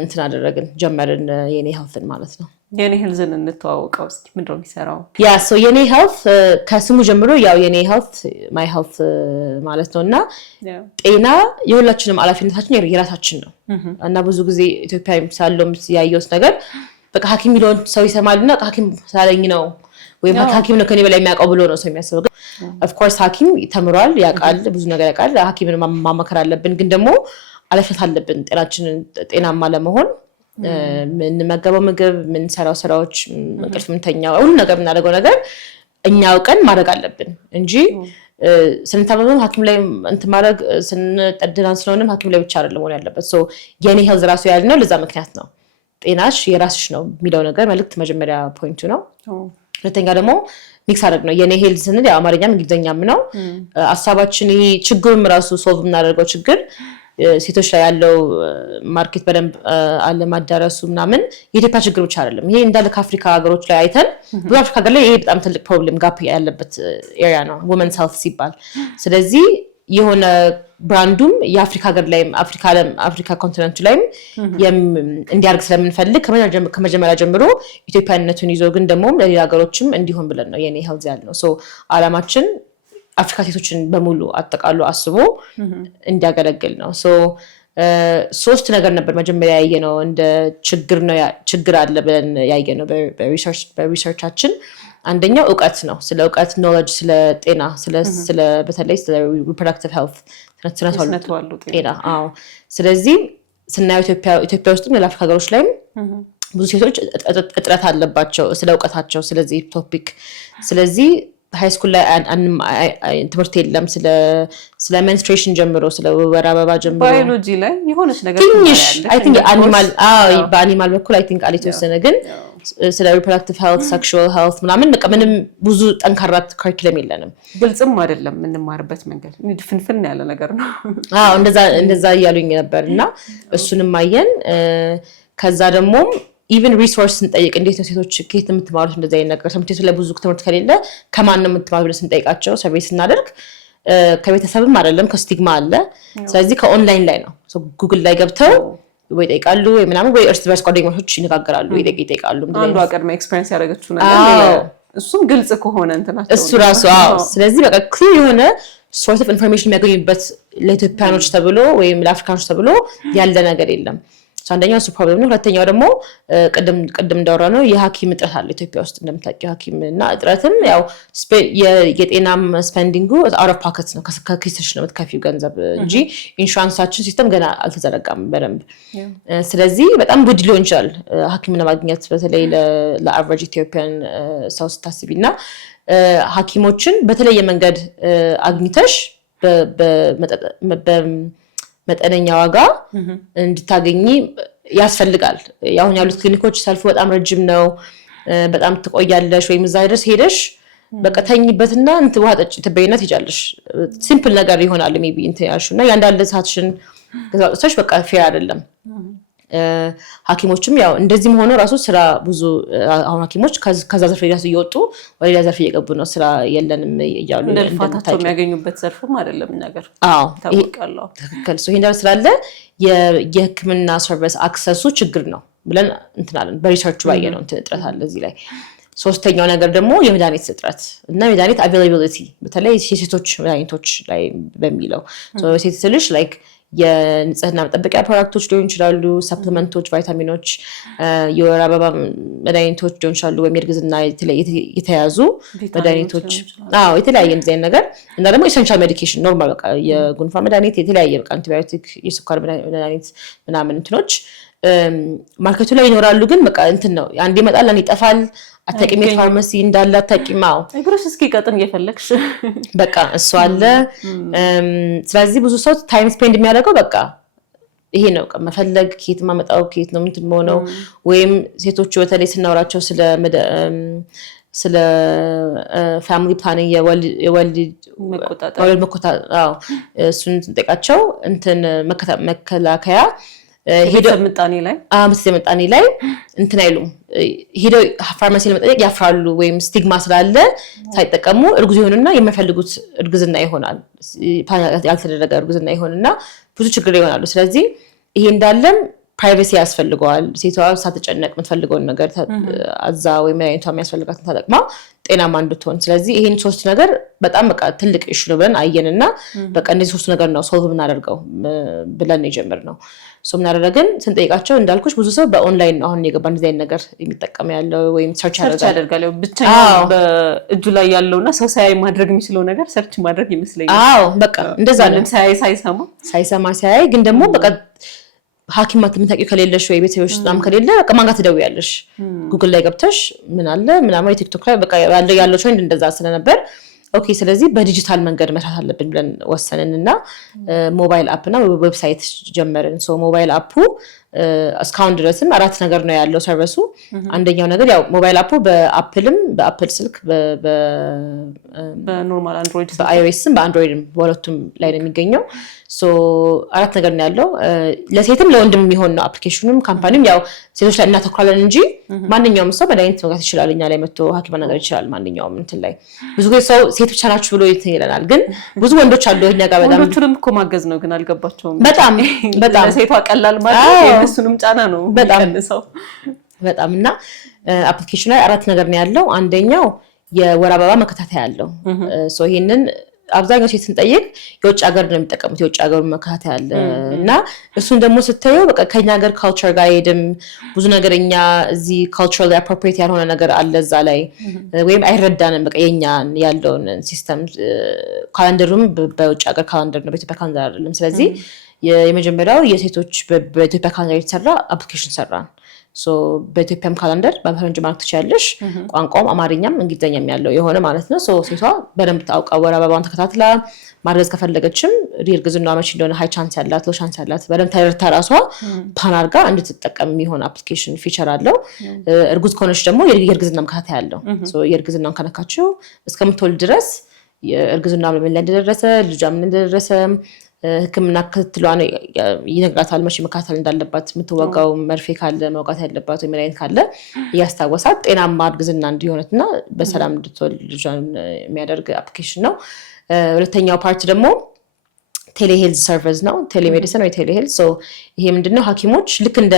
እንትን አደረግን ጀመርን የኔ ሄልዝን ማለት ነው የኔ ሄልዝን እንተዋወቀው እስኪ ምንድነው የሚሰራው የኔ ሄልዝ ከስሙ ጀምሮ ያው የኔ ሄልዝ ማይ ሄልዝ ማለት ነውና ጤና የሁላችንም ኃላፊነታችን የራሳችን ነው እና ብዙ ጊዜ ኢትዮጵያ ሳለው ያየሁት ነገር በቃ ሐኪም ሚሊዮን ሰው ይሰማልና ሐኪም ሳለኝ ነው ወይ ሐኪም ነው ከኔ በላይ የሚያውቀው ብሎ ነው ሰው የሚያስበው of course ሐኪም ተምሯል ያውቃል ብዙ ነገር ያውቃል ሐኪምን ማማከር አለብን ግን ደግሞ ኃላፊነት አለብን ጤናችንን ጤናማ ለመሆን የምንመገበው ምግብ የምንሰራው ስራዎች እንቅልፍ የምንተኛው ሁሉ ነገር የምናደርገው ነገር እኛ አውቀን ማድረግ አለብን እንጂ ስንታመም ሐኪም ላይ እንትን ማድረግ ስንጠድናን ስለሆነም ሐኪም ላይ ብቻ አይደለም ሆነ ያለበት የኔ ሄልዝ ራሱ ያልነው ለዛ ምክንያት ነው ጤናሽ የራስሽ ነው የሚለው ነገር መልክት መጀመሪያ ፖይንቱ ነው ሁለተኛ ደግሞ ሚክስ አደረግ ነው የኔ ሄልዝ ስንል የአማርኛም እንግሊዘኛም ነው ሐሳባችን ይሄ ችግሩም ራሱ ሶልቭ እናደርገው ችግር ሴቶች ላይ ያለው ማርኬት በደንብ አለማዳረሱ ምናምን የኢትዮጵያ ችግር ብቻ አይደለም ይሄ እንዳለ ከአፍሪካ ሀገሮች ላይ አይተን ብዙ አፍሪካ ሀገር ላይ ይሄ በጣም ትልቅ ፕሮብሌም ጋፕ ያለበት ኤሪያ ነው women's health ሲባል ስለዚህ የሆነ ብራንዱም የአፍሪካ ሀገር ላይ አፍሪካ ኮንቲኔንት ላይ እንዲያርግ ስለምንፈልግ ከመጀመሪያ ጀምሮ ኢትዮጵያነቱን ይዞ ግን ደግሞ ለሌላ ሀገሮችም እንዲሆን ብለን ነው የኔ ሄልዝ ያልነው አላማችን አፍሪካ ሴቶችን በሙሉ አጠቃሉ አስቦ እንዲያገለግል ነው ሶስት ነገር ነበር መጀመሪያ ያየነው እንደ ችግር አለ ብለን ያየነው በሪሰርቻችን አንደኛው ዕውቀት ነው ስለ ዕውቀት ኖሌጅ ስለ ጤና ስለ በተለይ ስለ reproductive health ስነተዋልዶ ጤና ስለዚህ ስናየው ኢትዮጵያ ውስጥም ሌላ አፍሪካ ሀገሮች ላይም ብዙ ሴቶች እጥረት አለባቸው ስለ ዕውቀታቸው ስለዚህ ቶፒክ ስለዚህ ሃይ ስኩል ላይ ትምህርት የለም ስለ ሜንስትሬሽን ጀምሮ ስለ ወር አበባ ጀምሮ ባዮሎጂ ላይ የሆነች ነገር ትንሽ አይ ቲንክ በአኒማል በኩል አይ ቲንክ የተወሰነ ግን ስለ ሪፕሮዳክቲቭ ሄልት ሴክሹዋል ሄልት ምናምን በቃ ምንም ብዙ ጠንካራ ካሪኩለም የለንም። ግልጽም አይደለም የምንማርበት መንገድ ፍንፍን ያለ ነገር ነው። እንደዛ እያሉኝ ነበርና እሱንም አየን። ከዛ ደግሞ ኢቨን ሪሶርስ ስንጠይቅ እንዴት ነው ሴቶች ከየት የምትማሩት እንደዛ አይነት ነገር ትምህርት ላይ ብዙ ትምህርት ከሌለ ከማን ነው የምትማሩት ብለን ስንጠይቃቸው ሰርቬይ ስናደርግ ከቤተሰብም አይደለም ከስቲግማ አለ። ስለዚህ ከኦንላይን ላይ ነው ጉግል ላይ ገብተው ወይ ጠይቃሉ ወይ ምናምን ወይ እርስ በርስ ጓደኞች ይነጋገራሉ ወይ ይጠይቃሉ። አንዱ አቀድማ ኤክስፒሪየንስ ያደረገችው ነገር እሱም ግልጽ ከሆነ እንትናቸው እሱ ራሱ ስለዚህ በቃ ክሊር የሆነ ሶርስ ኦፍ ኢንፎርሜሽን የሚያገኙበት ለኢትዮጵያኖች ተብሎ ወይም ለአፍሪካኖች ተብሎ ያለ ነገር የለም። አንደኛው እሱ ፕሮብሌም ነው። ሁለተኛው ደግሞ ቅድም እንዳወራ ነው የሐኪም እጥረት አለ ኢትዮጵያ ውስጥ እንደምታውቂው ሐኪም እና እጥረትም ያው የጤናም ስፔንዲንጉ አውት ኦፍ ፖኬት ነው ከኪስሽ ነው የምትከፊው ገንዘብ እንጂ ኢንሹራንሳችን ሲስተም ገና አልተዘረጋም በደንብ። ስለዚህ በጣም ውድ ሊሆን ይችላል ሐኪም ለማግኘት በተለይ ለአቨሬጅ ኢትዮጵያን ሰው ስታስቢና ሐኪሞችን በተለየ መንገድ አግኝተሽ መጠነኛ ዋጋ እንድታገኚ ያስፈልጋል። አሁን ያሉት ክሊኒኮች ሰልፉ በጣም ረጅም ነው። በጣም ትቆያለሽ ወይም እዛ ድረስ ሄደሽ በቃ ተኝበትና ውሃ ጠጪ ትበይነት ይጃለሽ ሲምፕል ነገር ይሆናል ሜቢ እንትን ያልሽውና ያንዳንድ ሰዓትሽን ከዛውጥተሽ በቃ ፌር አይደለም። ሐኪሞችም ያው እንደዚህም ሆኖ ራሱ ስራ ብዙ አሁን ሐኪሞች ከዛ ዘርፍ እየወጡ ወደ ሌላ ዘርፍ እየገቡ ነው። ስራ የለንም እያሉ እንደልፋታቸው የሚያገኙበት ዘርፍም አይደለም ነገር ታውቃለሁ። ትክክል ይሄ እንደው ስላለ የሕክምና ሰርቪስ አክሰሱ ችግር ነው ብለን እንትናለን በሪሰርቹ ባየ ነው እጥረት አለ እዚህ ላይ። ሶስተኛው ነገር ደግሞ የመድኃኒት እጥረት እና መድኃኒት አቬይላቢሊቲ በተለይ የሴቶች መድኃኒቶች ላይ በሚለው ሴት ስልሽ ላይክ የንጽህና መጠበቂያ ፕሮዳክቶች ሊሆን ይችላሉ፣ ሰፕሊመንቶች፣ ቫይታሚኖች፣ የወር አበባ መድኃኒቶች ሊሆን ይችላሉ ወይም የእርግዝና የተያዙ መድኃኒቶች የተለያየ እንደዚህ ነገር እና ደግሞ ኢሰንሻል ሜዲኬሽን ኖርማል በቃ የጉንፋን መድኃኒት የተለያየ በቃ አንቲባዮቲክ የስኳር መድኃኒት ምናምን እንትኖች ማርኬቱ ላይ ይኖራሉ። ግን በቃ እንትን ነው አንድ ይመጣል አንድ ይጠፋል። አታውቂም ፋርማሲ እንዳለ አታውቂም። እግሮሽ እስኪ ቀጥን እየፈለግሽ በቃ እሱ አለ። ስለዚህ ብዙ ሰው ታይም ስፔንድ የሚያደርገው በቃ ይሄ ነው መፈለግ ከየት ማመጣው ከየት ነው እንትን ሆነው ወይም ሴቶቹ በተለይ ስናወራቸው ስለ ፋሚሊ ፕላኒንግ የወልድ መቆጣጠር እሱን ስንጠይቃቸው እንትን መከላከያ ቤተሰብ ምጣኔ ላይ እንትን አይሉም። ሄደው ፋርማሲ ለመጠየቅ ያፍራሉ ወይም ስቲግማ ስላለ ሳይጠቀሙ እርጉዝ ይሆንና የሚፈልጉት እርግዝና ይሆናል። ያልተደረገ እርግዝና ይሆንና ብዙ ችግር ይሆናሉ። ስለዚህ ይሄ እንዳለም ፕራይቬሲ ያስፈልገዋል። ሴቷ ሳትጨነቅ የምትፈልገውን ነገር አዛ ወይም መድኃኒቷ የሚያስፈልጋትን ተጠቅማ ጤናማ እንድትሆን። ስለዚህ ይሄን ሶስት ነገር በጣም በቃ ትልቅ ኢሹ ነው ብለን አየንና በቃ እነዚህ ሶስት ነገር ነው ሶልቭ የምናደርገው ብለን የጀመርነው። ምን አደረግን ስንጠይቃቸው እንዳልኩሽ ብዙ ሰው በኦንላይን አሁን የገባ እንደዚህ አይነት ነገር የሚጠቀም ያለው ወይም ሰርች ያደርጋል። ብቻ በእጁ ላይ ያለውና ሰው ሳያይ ማድረግ የሚችለው ነገር ሰርች ማድረግ ይመስለኛል። በቃ እንደዛ ነው። ሳይሰማ ሲያይ ግን ደግሞ በቃ ሐኪም የምታውቂው ከሌለሽ ወይ ቤተሰቦች ምናምን ከሌለ በቃ ማን ጋር ትደውያለሽ? ጉግል ላይ ገብተሽ ምን አለ ምናምን የቲክቶክ ላይ በቃ ያለው ትሬንድ እንደዛ ስለነበር ኦኬ ስለዚህ በዲጂታል መንገድ መስራት አለብን ብለን ወሰንንና ሞባይል አፕ እና ዌብሳይት ጀመርን። ሞባይል አፑ እስካሁን ድረስም 4 ነገር ነው ያለው ሰርቪሱ። አንደኛው ነገር ያው ሞባይል አፑ በአፕልም በአፕል ስልክ በኖርማል አንድሮይድ በአይኦኤስም በአንድሮይድም በሁለቱም ላይ ነው የሚገኘው። 4 ነገር ነው ያለው። ለሴትም ለወንድም የሚሆን ነው አፕሊኬሽኑም ካምፓኒም ያው ሴቶች ላይ እናተኩራለን እንጂ ማንኛውም ሰው መድኃኒት መግዛት ይችላል። እኛ ላይ መጥቶ ሐኪም ነገር ይችላል። ማንኛውም እንትን ላይ ብዙ ጊዜ ሰው ሴት ብቻ ናችሁ ብሎ ይለናል። ግን ብዙ ወንዶች አሉ እኛ ጋር በጣም ወንዶቹንም እኮ ማገዝ ነው ግን አልገባቸውም። በጣም ለሴቷ ቀላል ማለት የእነሱንም ጫና ነው የሚቀንሰው በጣም እና አፕሊኬሽኑ ላይ 4 ነገር ነው ያለው። አንደኛው የወር አበባ መከታተያ ያለው ይሄንን አብዛኛው ሴት ስንጠይቅ የውጭ ሀገር ነው የሚጠቀሙት። የውጭ ሀገር መከታተያ አለ እና እሱን ደግሞ ስታየው በቃ ከኛ ሀገር ካልቸር ጋር ሄድም ብዙ ነገርኛ እዚህ ካልቸራሊ አፕሮፕሪየት ያልሆነ ነገር አለ እዛ ላይ ወይም አይረዳንም። በቃ የኛ ያለውን ሲስተም ካላንደሩም በውጭ ሀገር ካላንደር ነው በኢትዮጵያ ካላንደር አይደለም። ስለዚህ የመጀመሪያው የሴቶች በኢትዮጵያ ካላንደር የተሰራ አፕሊኬሽን ሰራን። ሶ በኢትዮጵያም ካላንደር በፈረንጅ ማርክ ትችያለሽ ቋንቋም አማርኛም እንግሊዘኛም ያለው የሆነ ማለት ነው ሶ ሴቷ በደንብ ታውቃ ወር አበባውን ተከታትላ ማድረስ ከፈለገችም እርግዝና መቼ እንደሆነ ሃይ ቻንስ ያላት ሎ ቻንስ ያላት በደንብ ተረድታ ራሷ ፕላን አድርጋ እንድትጠቀም የሚሆን አፕሊኬሽን ፊቸር አለው እርጉዝ ከሆነች ደግሞ የእርግዝና መከታተያ ያለው ሶ የእርግዝናን ከነካችው እስከምትወልድ ድረስ የእርግዝና ምን ላይ እንደደረሰ ልጇ ምን እንደደረሰ ህክምና ክትሏን ይነግራታል መቼ መከታተል እንዳለባት የምትወጋው መርፌ ካለ መውጋት ያለባት ወይ መድኃኒት ካለ ያስታውሳት ጤናማ እርግዝና እንዲሆነትና በሰላም እንድትወልድ ልጇን የሚያደርግ አፕሊኬሽን ነው ሁለተኛው ፓርት ደግሞ ቴሌሄልዝ ሰርቪስ ነው ቴሌሜዲሲን ወይ ቴሌሄልዝ ሶ ይሄ ምንድነው ሐኪሞች ልክ እንደ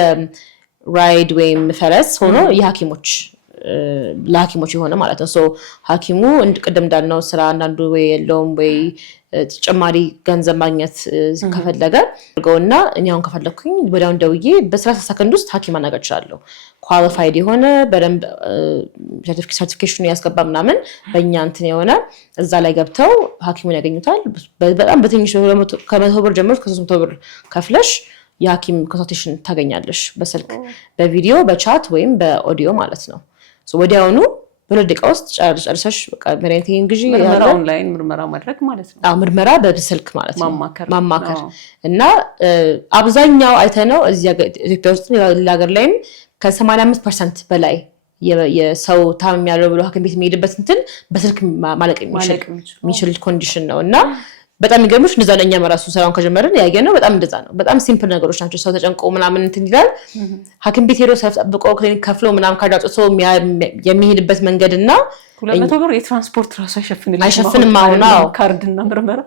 ራይድ ወይም ፈረስ ሆኖ የሐኪሞች ለሐኪሞች የሆነ ማለት ነው ሶ ሐኪሙ ቅድም እንዳልነው ስራ አንዳንዱ ወይ የለውም ወይ ተጨማሪ ገንዘብ ማግኘት ከፈለገ አድርገውና እኔ አሁን ከፈለኩኝ ወዲያው ደውዬ በ30 ሰከንድ ውስጥ ሐኪም ማናገር እችላለሁ ኳሊፋይድ የሆነ በደንብ ሰርቲፊኬሽን ያስገባ ምናምን በእኛ እንትን የሆነ እዛ ላይ ገብተው ሐኪሙን ያገኙታል በጣም በትንሽ ከ100 ብር ጀምሮ ከ300 ብር ከፍለሽ የሐኪም ኮንሰልቴሽን ታገኛለሽ በስልክ በቪዲዮ በቻት ወይም በኦዲዮ ማለት ነው ሶ ወዲያውኑ በሁለት ደቂቃ ውስጥ ጨርሰሽ በቃ መድኃኒቴን ግዢ ምርመራ ኦንላይን ምርመራ ማድረግ ማለት ነው ምርመራ በስልክ ማለት ነው ማማከር እና አብዛኛው አይተነው እዚህ ኢትዮጵያ ውስጥ ለሀገር ላይም ከ85% በላይ የሰው ታም ያለው ብሎ ሐኪም ቤት የሚሄድበት እንትን በስልክ ማለቅ የሚችል ኮንዲሽን ነው እና በጣም የሚገርምሽ እንደዛ ነው እኛም ራሱ ስራውን ከጀመርን ያየነው በጣም እንደዛ ነው በጣም ሲምፕል ነገሮች ናቸው ሰው ተጨንቆ ምናምን እንትን ይላል ሐኪም ቤት ሄዶ ሰልፍ ጠብቆ ክሊኒክ ከፍሎ ምናምን ካርድ አውጥቶ የሚሄድበት መንገድና 200 ብር የትራንስፖርት ራሱ አይሸፍንም አሁን ካርድና ምርመራ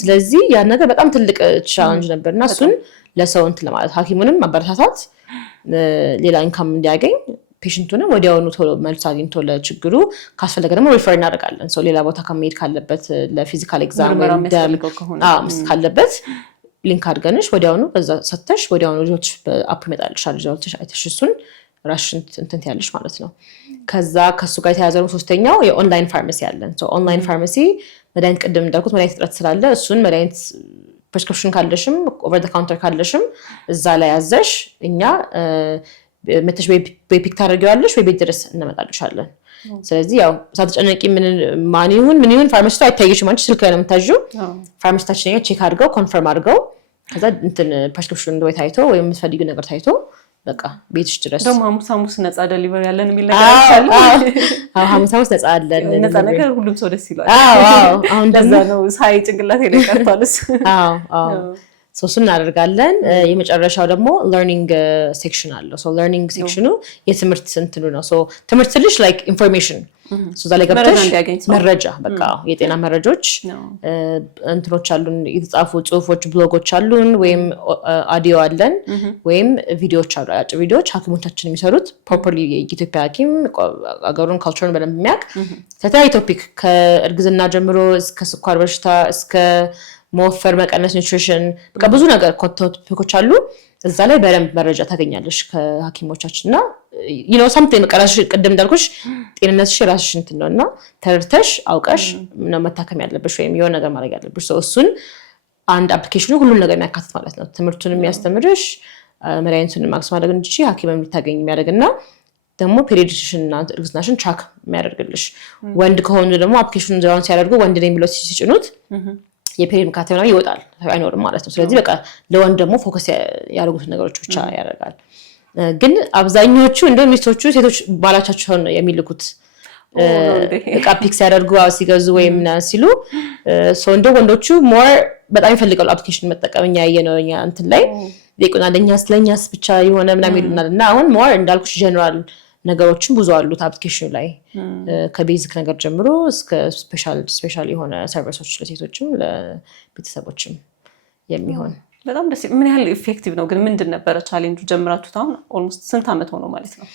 ስለዚህ ያ ነገር በጣም ትልቅ ቻሌንጅ ነበርና እሱን ለሰው እንትን ለማለት ሐኪሙንም ማበረታታት ሌላ ኢንካም እንዲያገኝ ፔሽንቱንም ወዲያውኑ ቶሎ መልስ አግኝቶ ለችግሩ ካስፈለገ ደግሞ ሪፈር እናደርጋለን ሶ ሌላ ቦታ ከመሄድ ካለበት ለፊዚካል ኤግዛም ወይ ካለበት ሊንክ አድርገንሽ ወዲያውኑ በዛ ሰተሽ ወዲያውኑ ልጆች በአፕ ይመጣልሻል ልጆች አይተሽ እሱን ራሽን እንትን ያለሽ ማለት ነው ከዛ ከሱ ጋር የተያዘው ሶስተኛው የኦንላይን ፋርማሲ ያለን ሶ ኦንላይን ፋርማሲ መድኃኒት ቅድም እንዳልኩት መድኃኒት እጥረት ስላለ እሱን መድኃኒት ፕሪስክሪፕሽን ካለሽም ኦቨር ዘ ካውንተር ካለሽም እዛ ላይ ያዘሽ እኛ መተሽ በፒክ ታደርጊዋለሽ ወይ ቤት ድረስ እንመጣልሻለን ስለዚህ ያው ሳትጨነቂ ምን ይሁን ፋርማሲስቱ አይታይሽም አንቺ ስልክ ላይ ነው የምታዥው ፋርማሲስታችን ቼክ አድርገው ኮንፈርም አድርገው ከዛ እንትን ፕሪስክሪፕሽን ወይ ታይቶ ወይ የምትፈልጊው ነገር ታይቶ በቃ ቤትሽ ድረስ ደግሞ ሐሙስ ነፃ ዴሊቨሪ ያለን የሚል ነገር አለ ሐሙስ ነፃ አለን ነፃ ነገር ሁሉም ሰው ደስ ይላል አሁን እንደዛ ነው ሳይ ጭንቅላቴ ላይ ቀርቷልስ ሶስቱን እናደርጋለን የመጨረሻው ደግሞ ለርኒንግ ሴክሽን አለው ሶ ለርኒንግ ሴክሽኑ የትምህርት እንትኑ ነው ሶ ትምህርት ልጅ ላይክ ኢንፎርሜሽን ሶ ዛሬ ገብተሽ መረጃ በቃ የጤና መረጃዎች እንትኖች አሉን የተጻፉ ጽሁፎች ብሎጎች አሉን ወይም አዲዮ አለን ወይም ቪዲዮዎች አሉ አጭር ቪዲዮዎች ሐኪሞቻችን የሚሰሩት ፕሮፐርሊ የኢትዮጵያ ሐኪም አገሩን ካልቸሩን በደንብ የሚያውቅ ከተለያዩ ቶፒክ ከእርግዝና ጀምሮ እስከ ስኳር በሽታ እስከ መወፈር መቀነስ ኒውትሪሽን በቃ ብዙ ነገር ቶፒኮች አሉ እዛ ላይ በደንብ መረጃ ታገኛለሽ ከሐኪሞቻችንና something በቃ ራስሽ ቅድም እንዳልኩሽ ጤንነትሽ ራስሽ እንትን ነውና ተረድተሽ አውቀሽ ነው መታከም ያለብሽ ወይም የሆነ ነገር ማድረግ ያለብሽ እሱን አንድ አፕሊኬሽኑ ሁሉም ነገር የሚያካትት ማለት ነው ትምህርቱን የሚያስተምርሽ መድኃኒቱን ማክስ ማድረግ እንጂ ሐኪምም ልታገኝ የሚያደርግና ደግሞ ፔሪዲሽንና እርግዝናሽን ትራክ የሚያደርግልሽ ወንድ ከሆኑ ደግሞ አፕሊኬሽኑን ዛውን ሲያደርጉ ወንድ ነኝ ብለው ሲጭኑት የፔሪድ መካተል ነው ይወጣል አይኖርም ማለት ነው ስለዚህ በቃ ለወንድ ደግሞ ፎከስ ያደርጉት ነገሮች ብቻ ያደርጋል ግን አብዛኞቹ እንደው ሚስቶቹ ሴቶች ባላቻቸው ነው የሚልኩት በቃ ፒክስ ያደርጉ ሲገዙ ወይም ሲሉ ሶ እንደው ወንዶቹ ሞር በጣም ይፈልጋሉ አፕሊኬሽን መጠቀምኛ ያየነው እንትን ላይ ለቁና ለኛስ ብቻ የሆነ ምናምን ይሉናልና አሁን ሞር እንዳልኩሽ ጀነራል ነገሮችን ብዙ አሉት አፕሊኬሽኑ ላይ ከቤዚክ ነገር ጀምሮ እስከ ስፔሻል የሆነ ሰርቪሶች ለሴቶችም ለቤተሰቦችም የሚሆን በጣም ደስ ምን ያህል ኢፌክቲቭ ነው ግን ምንድን ነበር ቻሌንጁ ጀምራችሁት አሁን ኦልሞስት ስንት አመት ሆኖ ማለት ነው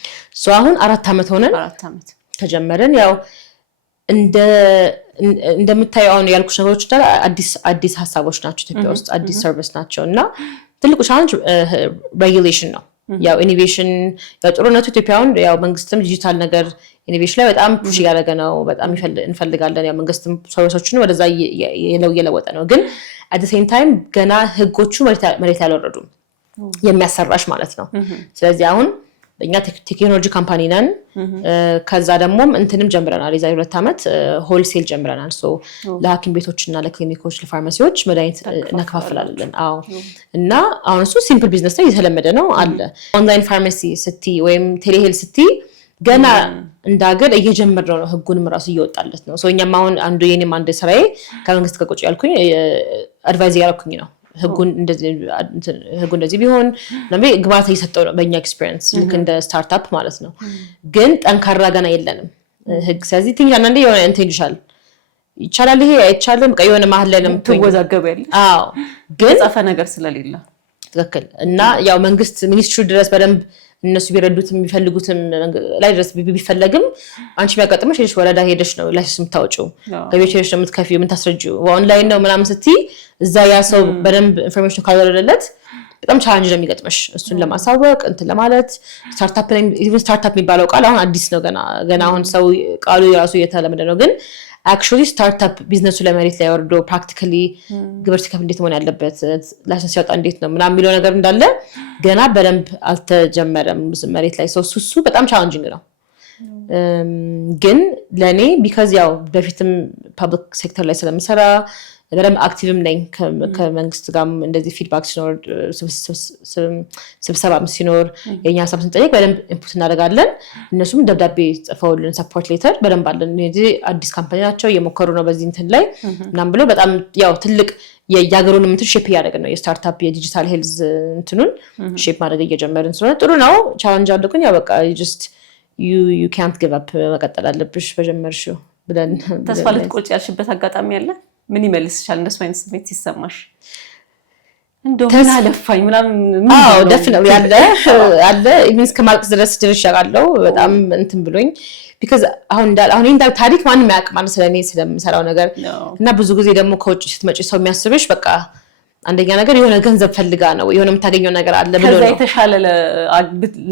ሶ አሁን 4 አመት ሆነን 4 አመት ተጀመረን ያው እንደምታየው አሁን ያልኩሽ ነገሮች አዲስ ሀሳቦች ናቸው ኢትዮጵያ ውስጥ አዲስ ሰርቪስ ናቸውና ትልቁ ቻሌንጅ ሬጉሌሽን ነው ያው ኢኖቬሽን ጥሩነቱ ኢትዮጵያውን ያው መንግስትም ዲጂታል ነገር ኢኖቬሽን ላይ በጣም ፑሽ ያደረገ ነው በጣም እንፈልጋለን ያው መንግስትም ሰርቪሶችን ወደዛ እየለወጠ ነው ግን at the same time ገና ህጎቹ መሬት ያልወረዱም የሚያሰራሽ ማለት ነው ስለዚህ አሁን እኛ ቴክኖሎጂ ካምፓኒ ነን ከዛ ደግሞ እንትንም ጀምረናል የዛሬ 2 አመት ሆልሴል ጀምረናል ሶ ለሐኪም ቤቶችና ለክሊኒኮች ለፋርማሲዎች መድኃኒት እናከፋፍላለን አዎ እና አሁን እሱ ሲምፕል ቢዝነስ ነው የተለመደ ነው አለ ኦንላይን ፋርማሲ ስቲ ወይም ቴሌሄል ስቲ ገና እንዳገር እየጀመረው ነው ህጉንም ራሱ እየወጣለት ነው ሶ እኛም አሁን አንዱ የኔም አንድ ስራዬ ከመንግስት ከቆጭ ያልኩኝ አድቫይዝ ያደረኩኝ ነው ህጉን እንደዚህ ቢሆን ነው ግባታ እየሰጠው ነው በእኛ ኤክስፒሪየንስ ልክ እንደ ስታርታፕ ማለት ነው ግን ጠንካራ ገና የለንም ህግ ስለዚህ ትንሽ አንዴ የሆነ ኢንቴንሽናል ይቻላል ይሄ አይቻልም በቃ የሆነ መሀል ላይ ተወዛገበል አዎ ግን ጻፈ ነገር ስለሌለ ትክክል እና ያው መንግስት ሚኒስትሩ ድረስ በደንብ እነሱ ቢረዱት የሚፈልጉትም ላይ ድረስ ቢፈልግም አንቺ የሚያጋጥመሽ ሄደሽ ወረዳ ሄደሽ ነው ላይሰንስ የምታወጪው ከቤት ሄደሽ ነው የምትከፊው የምታስረጂው ኦንላይን ነው ምናምን ስትይ እዛ ያ ሰው በደንብ ኢንፎርሜሽን ካልወረደለት በጣም ቻሌንጅ ነው የሚገጥመሽ እሱን ለማሳወቅ እንትን ለማለት ስታርታፕ የሚባለው ቃል አሁን አዲስ ነው ገና አሁን ሰው ቃሉ ራሱ እየተለመደ ነው ግን actually startup ቢዝነሱ ለመሬት ላይ ወርዶ ፕራክቲካሊ ግብር ሲከፍል እንዴት መሆን ያለበት ላይሰንስ ያወጣ እንዴት ነው ምናምን የሚለው ነገር እንዳለ ገና በደንብ አልተጀመረም መሬት ላይ እሱ በጣም ቻሌንጂንግ ነው ግን ለኔ because ያው በፊትም ፐብሊክ ሴክተር ላይ ስለምሰራ በደንብ አክቲቭም ነኝ ከመንግስት ጋር እንደዚህ ፊድባክ ሲኖር ስብሰባም ሲኖር የኛ ሀሳብ ስንጠይቅ በደንብ ኢንፑት እናደርጋለን እነሱም ደብዳቤ ጽፈውልን ሰፖርት ሌተር በደንብ አለን እዚህ አዲስ ካምፓኒ ናቸው እየሞከሩ ነው በዚህ እንትን ላይ ምናምን ብሎ በጣም ያው ትልቅ የያገሩን እንትን ሼፕ ያደረግን ነው የስታርታፕ የዲጂታል ሄልዝ እንትኑን ሼፕ ማድረግ እየጀመርን ስለሆነ ጥሩ ነው ቻሌንጅ አለኩኝ ያው በቃ just you can't give up መቀጠል አለብሽ በጀመርሽው ብለን ተስፋ ልትቆርጪ ያልሽበት አጋጣሚ አለ ምን ይመልስሻል እንደሱ አይነት ስሜት ሲሰማሽ እንደው ምን አለፋኝ ምናምን አዎ definitely አለ ኢቭንስ ከማልቀስ ድረስ ድርሻለሁ በጣም እንትን ብሎኝ because አሁን እንደ ታሪክ ማንም ያውቅ ማለት ስለኔ ስለምሰራው ነገር እና ብዙ ጊዜ ደግሞ ከውጭ ስትመጪ ሰው የሚያስብሽ በቃ አንደኛ ነገር የሆነ ገንዘብ ፈልጋ ነው የሆነ የምታገኘው ነገር አለ ብሎ ነው ከዛ የተሻለ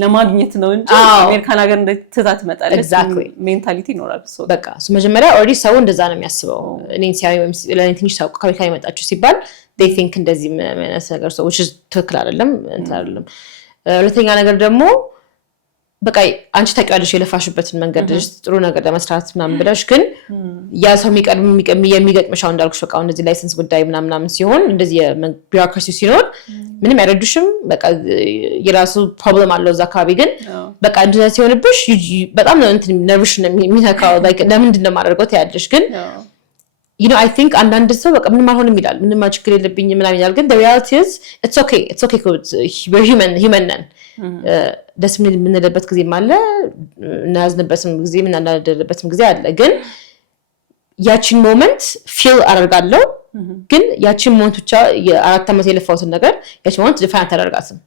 ለማግኘት ነው እንጂ አሜሪካን ሀገር እንደተዛት መጣለች ሜንታሊቲ ይኖራል በቃ መጀመሪያ ኦሬዲ ሰው እንደዛ ነው የሚያስበው እኔን ሲያዩ ለኔትኒሽ ሰው ከአሜሪካ የመጣችሁ ሲባል they think እንደዚህ ማለት ነገር ሰው which is ትክክል አይደለም እንትን አይደለም ሁለተኛ ነገር ደግሞ በቃ አንቺ ታውቂዋለሽ የለፋሽበትን መንገድ ጥሩ ነገር ለመስራት ምናምን ብለሽ ግን ያ ሰው የሚገጥምሻው እንዳልኩሽ በቃ እንደዚህ ላይሰንስ ጉዳይ ምናምን ሲሆን እንደዚህ ቢሮክራሲ ሲኖር ምንም አይረዱሽም በቃ የራሱ ፕሮብለም አለው እዛ አካባቢ ግን በቃ እንደዚህ ሲሆንብሽ በጣም ነው እንትን ነርቭሽ ነው የሚነካው like ለምንድን ነው የማደርገው ታያለሽ ግን you know I think አንዳንድ ሰው በቃ ምንም አልሆንም ይላል ምንም ችግር የለብኝም ምናምን ይላል ግን the reality is it's okay we're human ነን ደስ ምንለበት ጊዜም አለ እናዝነበትም ጊዜ ምናናደረበትም ጊዜ አለ ግን ያቺን ሞመንት ፊል አደርጋለሁ ግን ያቺን ሞመንት ብቻ የ4 አመት የለፋውትን ነገር ያቺን ሞመንት ዲፋይን ታደርጋትም